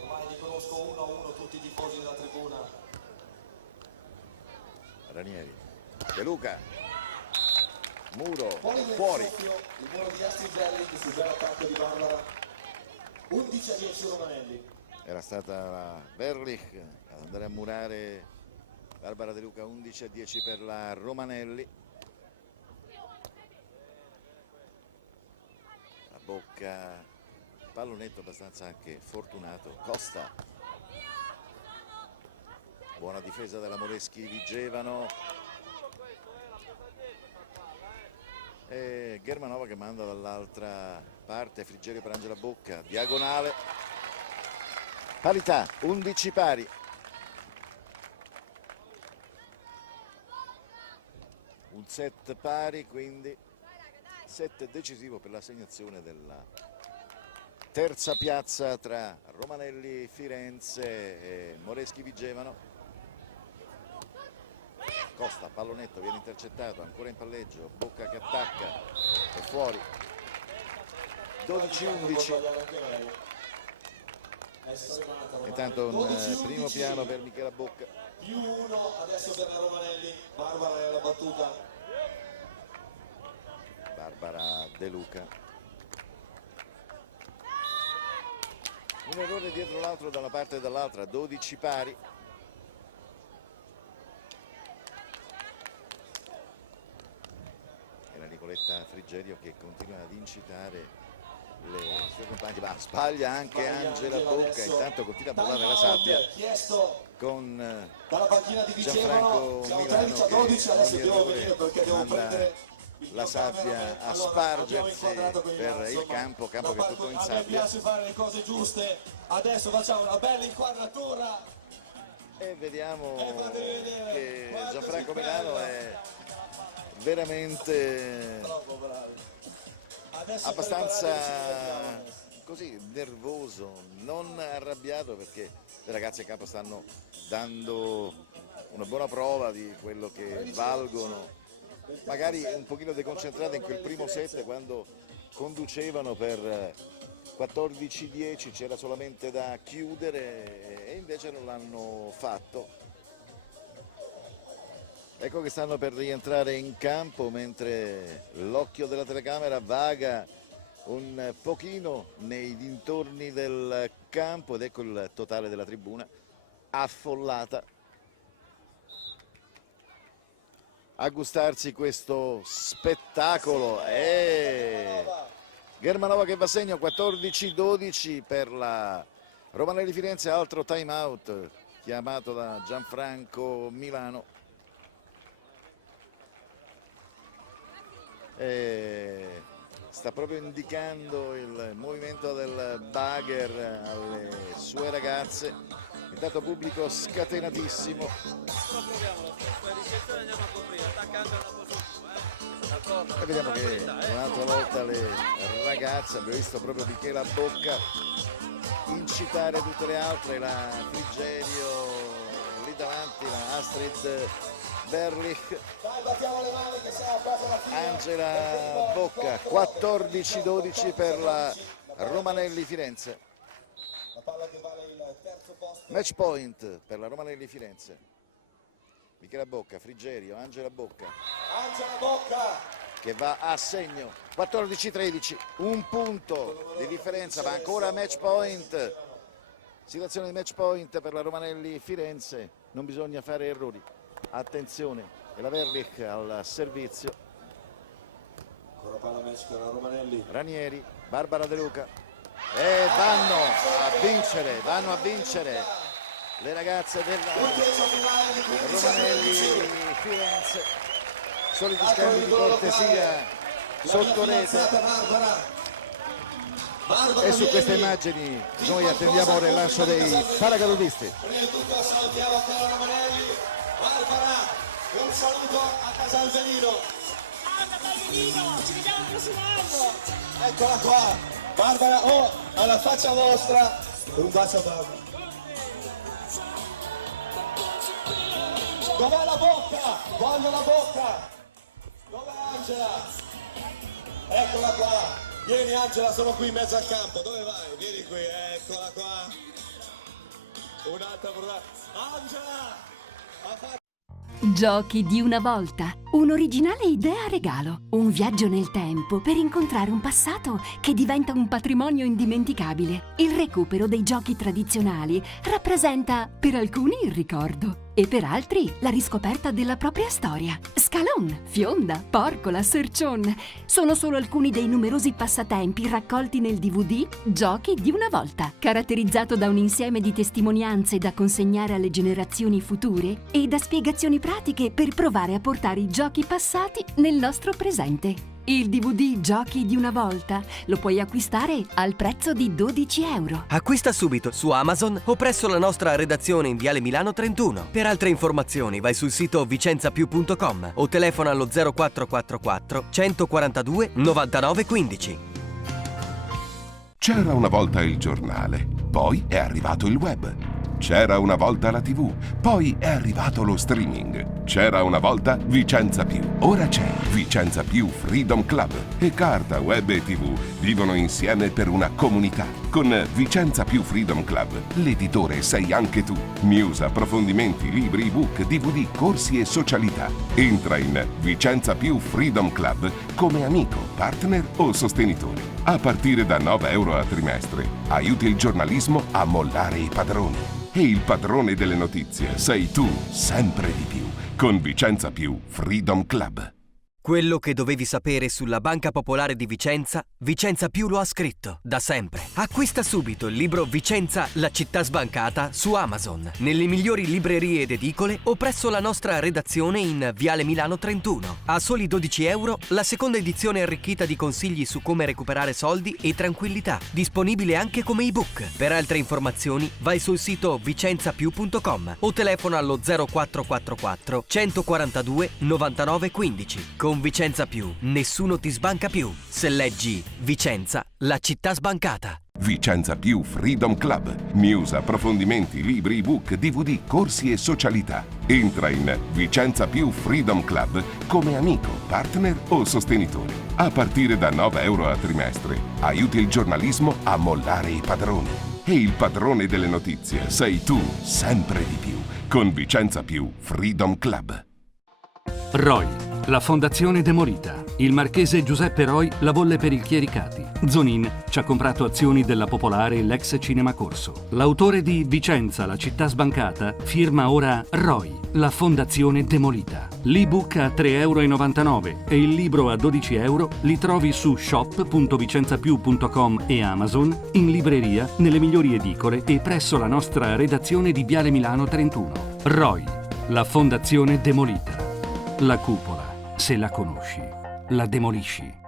Ormai li conosco 1-1 tutti i tifosi della tribuna. Ranieri, De Luca, muro, Poi fuori. il muro di Astrid Belling sul bel attacco di Barbara. 11-10 Romanelli. Era stata la Berlich ad andare a murare Barbara De Luca, 11-10 per la Romanelli. La Bocca, pallonetto abbastanza anche fortunato, Costa. Buona difesa della Moreschi Vigevano. E Germanova che manda dall'altra parte, Frigerio per Angela Bocca, diagonale. Parità, 11 pari. Un set pari, quindi set decisivo per l'assegnazione della terza piazza tra Romanelli Firenze e Moreschi Vigevano. Costa, pallonetto, viene intercettato, ancora in palleggio, Bocca che attacca, è fuori. 12-11. Intanto un primo piano per Michela Bocca. Più 1 adesso per la Romanelli. Barbara è la battuta. Barbara De Luca. Un errore dietro l'altro da una parte e dall'altra, 12 pari. E la Nicoletta Frigerio che continua ad incitare le sue compagne, ma sbaglia anche Angela Bocca, intanto continua a bollare la sabbia con dalla panchina di Gianfranco Vigevano. Siamo Milano 13-12, adesso che devo venire perché devo manda prendere la sabbia a spargersi per il campo che è tutto in a me sabbia. piace fare le cose giuste. Adesso facciamo una bella inquadratura E vediamo e fate vedere che quanto Gianfranco si Milano perdono. è veramente Troppo bravi. Adesso abbastanza preparatevi, così nervoso, non arrabbiato, perché le ragazze in campo stanno dando una buona prova di quello che valgono, magari un pochino deconcentrate in quel primo set quando conducevano per 14-10, c'era solamente da chiudere e invece non l'hanno fatto. Ecco che stanno per rientrare in campo mentre l'occhio della telecamera vaga un pochino nei dintorni del campo ed ecco il totale della tribuna affollata a gustarsi questo spettacolo. E Germanova che va a segno, 14-12 per la Romanelli Firenze, altro time out chiamato da Gianfranco Milano. E sta proprio indicando il movimento del bugger alle sue ragazze. Intanto pubblico scatenatissimo. E vediamo che un'altra volta le ragazze, abbiamo visto proprio Michela Bocca incitare tutte le altre, la Frigerio lì davanti, la Astrid Berlich, Angela Bocca, 14-12 per la Romanelli Firenze. Match point per la Romanelli Firenze. Michela Bocca, Frigerio, Angela Bocca che va a segno, 14-13, un punto di differenza, ma ancora match point. Situazione di match point per la Romanelli Firenze, non bisogna fare errori. Attenzione, e la Verlich al servizio. Ancora palla match per la Romanelli. Ranieri, Barbara De Luca. E vanno a vincere le ragazze della Romanelli Firenze. Soliti scambi di cortesia sotto rete. E su queste immagini noi attendiamo ora il lancio dei paracadutisti. Barbara, un saluto a Casalvelino. Ci vediamo il prossimo anno. Eccola qua, Barbara, alla faccia vostra. Un bacio a Barbara. Dov'è la Bocca? Voglio la Bocca. Dov'è Angela? Eccola qua. Vieni Angela, sono qui in mezzo al campo. Dove vai? Vieni qui, eccola qua. Un'altra portata. Angela! Giochi di una volta. Un'originale idea a regalo. Un viaggio nel tempo per incontrare un passato che diventa un patrimonio indimenticabile. Il recupero dei giochi tradizionali rappresenta per alcuni il ricordo e per altri la riscoperta della propria storia. Scalon, Fionda, Porcola, Sercion sono solo alcuni dei numerosi passatempi raccolti nel DVD Giochi di una volta, caratterizzato da un insieme di testimonianze da consegnare alle generazioni future e da spiegazioni pratiche per provare a portare i giochi passati nel nostro presente. Il DVD Giochi di una volta lo puoi acquistare al prezzo di €12. Acquista subito su Amazon o presso la nostra redazione in Viale Milano 31. Per altre informazioni vai sul sito vicenzapiù.com o telefona allo 0444 142 99 15. C'era una volta il giornale, poi è arrivato il web. C'era una volta la TV, poi è arrivato lo streaming. C'era una volta Vicenza Più, ora c'è Vicenza Più Freedom Club. E carta, web e TV vivono insieme per una comunità. Con Vicenza Più Freedom Club, l'editore sei anche tu. News, approfondimenti, libri, ebook, DVD, corsi e socialità. Entra in Vicenza Più Freedom Club come amico, partner o sostenitore. A partire da €9 a trimestre, aiuti il giornalismo a mollare i padroni. E il padrone delle notizie sei tu, sempre di più, con Vicenza Più Freedom Club. Quello che dovevi sapere sulla Banca Popolare di Vicenza, Vicenza Più lo ha scritto, da sempre. Acquista subito il libro Vicenza, la città sbancata su Amazon, nelle migliori librerie ed edicole o presso la nostra redazione in Viale Milano 31. A soli €12 la seconda edizione arricchita di consigli su come recuperare soldi e tranquillità, disponibile anche come ebook. Per altre informazioni vai sul sito vicenzapiù.com o telefona allo 0444 142 99 15. Con Vicenza Più, nessuno ti sbanca più. Se leggi Vicenza, la città sbancata. Vicenza Più Freedom Club. News, approfondimenti, libri, ebook, DVD, corsi e socialità. Entra in Vicenza Più Freedom Club come amico, partner o sostenitore. A partire da 9 euro a trimestre aiuti il giornalismo a mollare i padroni. E il padrone delle notizie sei tu, sempre di più, con Vicenza Più Freedom Club. ROI, la fondazione demolita. Il marchese Giuseppe Roi la volle per il Chiericati. Zonin ci ha comprato azioni della Popolare e l'ex Cinema Corso. L'autore di Vicenza, la città sbancata, firma ora ROI, la fondazione demolita. L'ebook a 3,99 € e il libro a 12 € li trovi su shop.vicenzapiù.com e Amazon, in libreria, nelle migliori edicole e presso la nostra redazione di Viale Milano 31. ROI, la fondazione demolita. La cupola, se la conosci, la demolisci.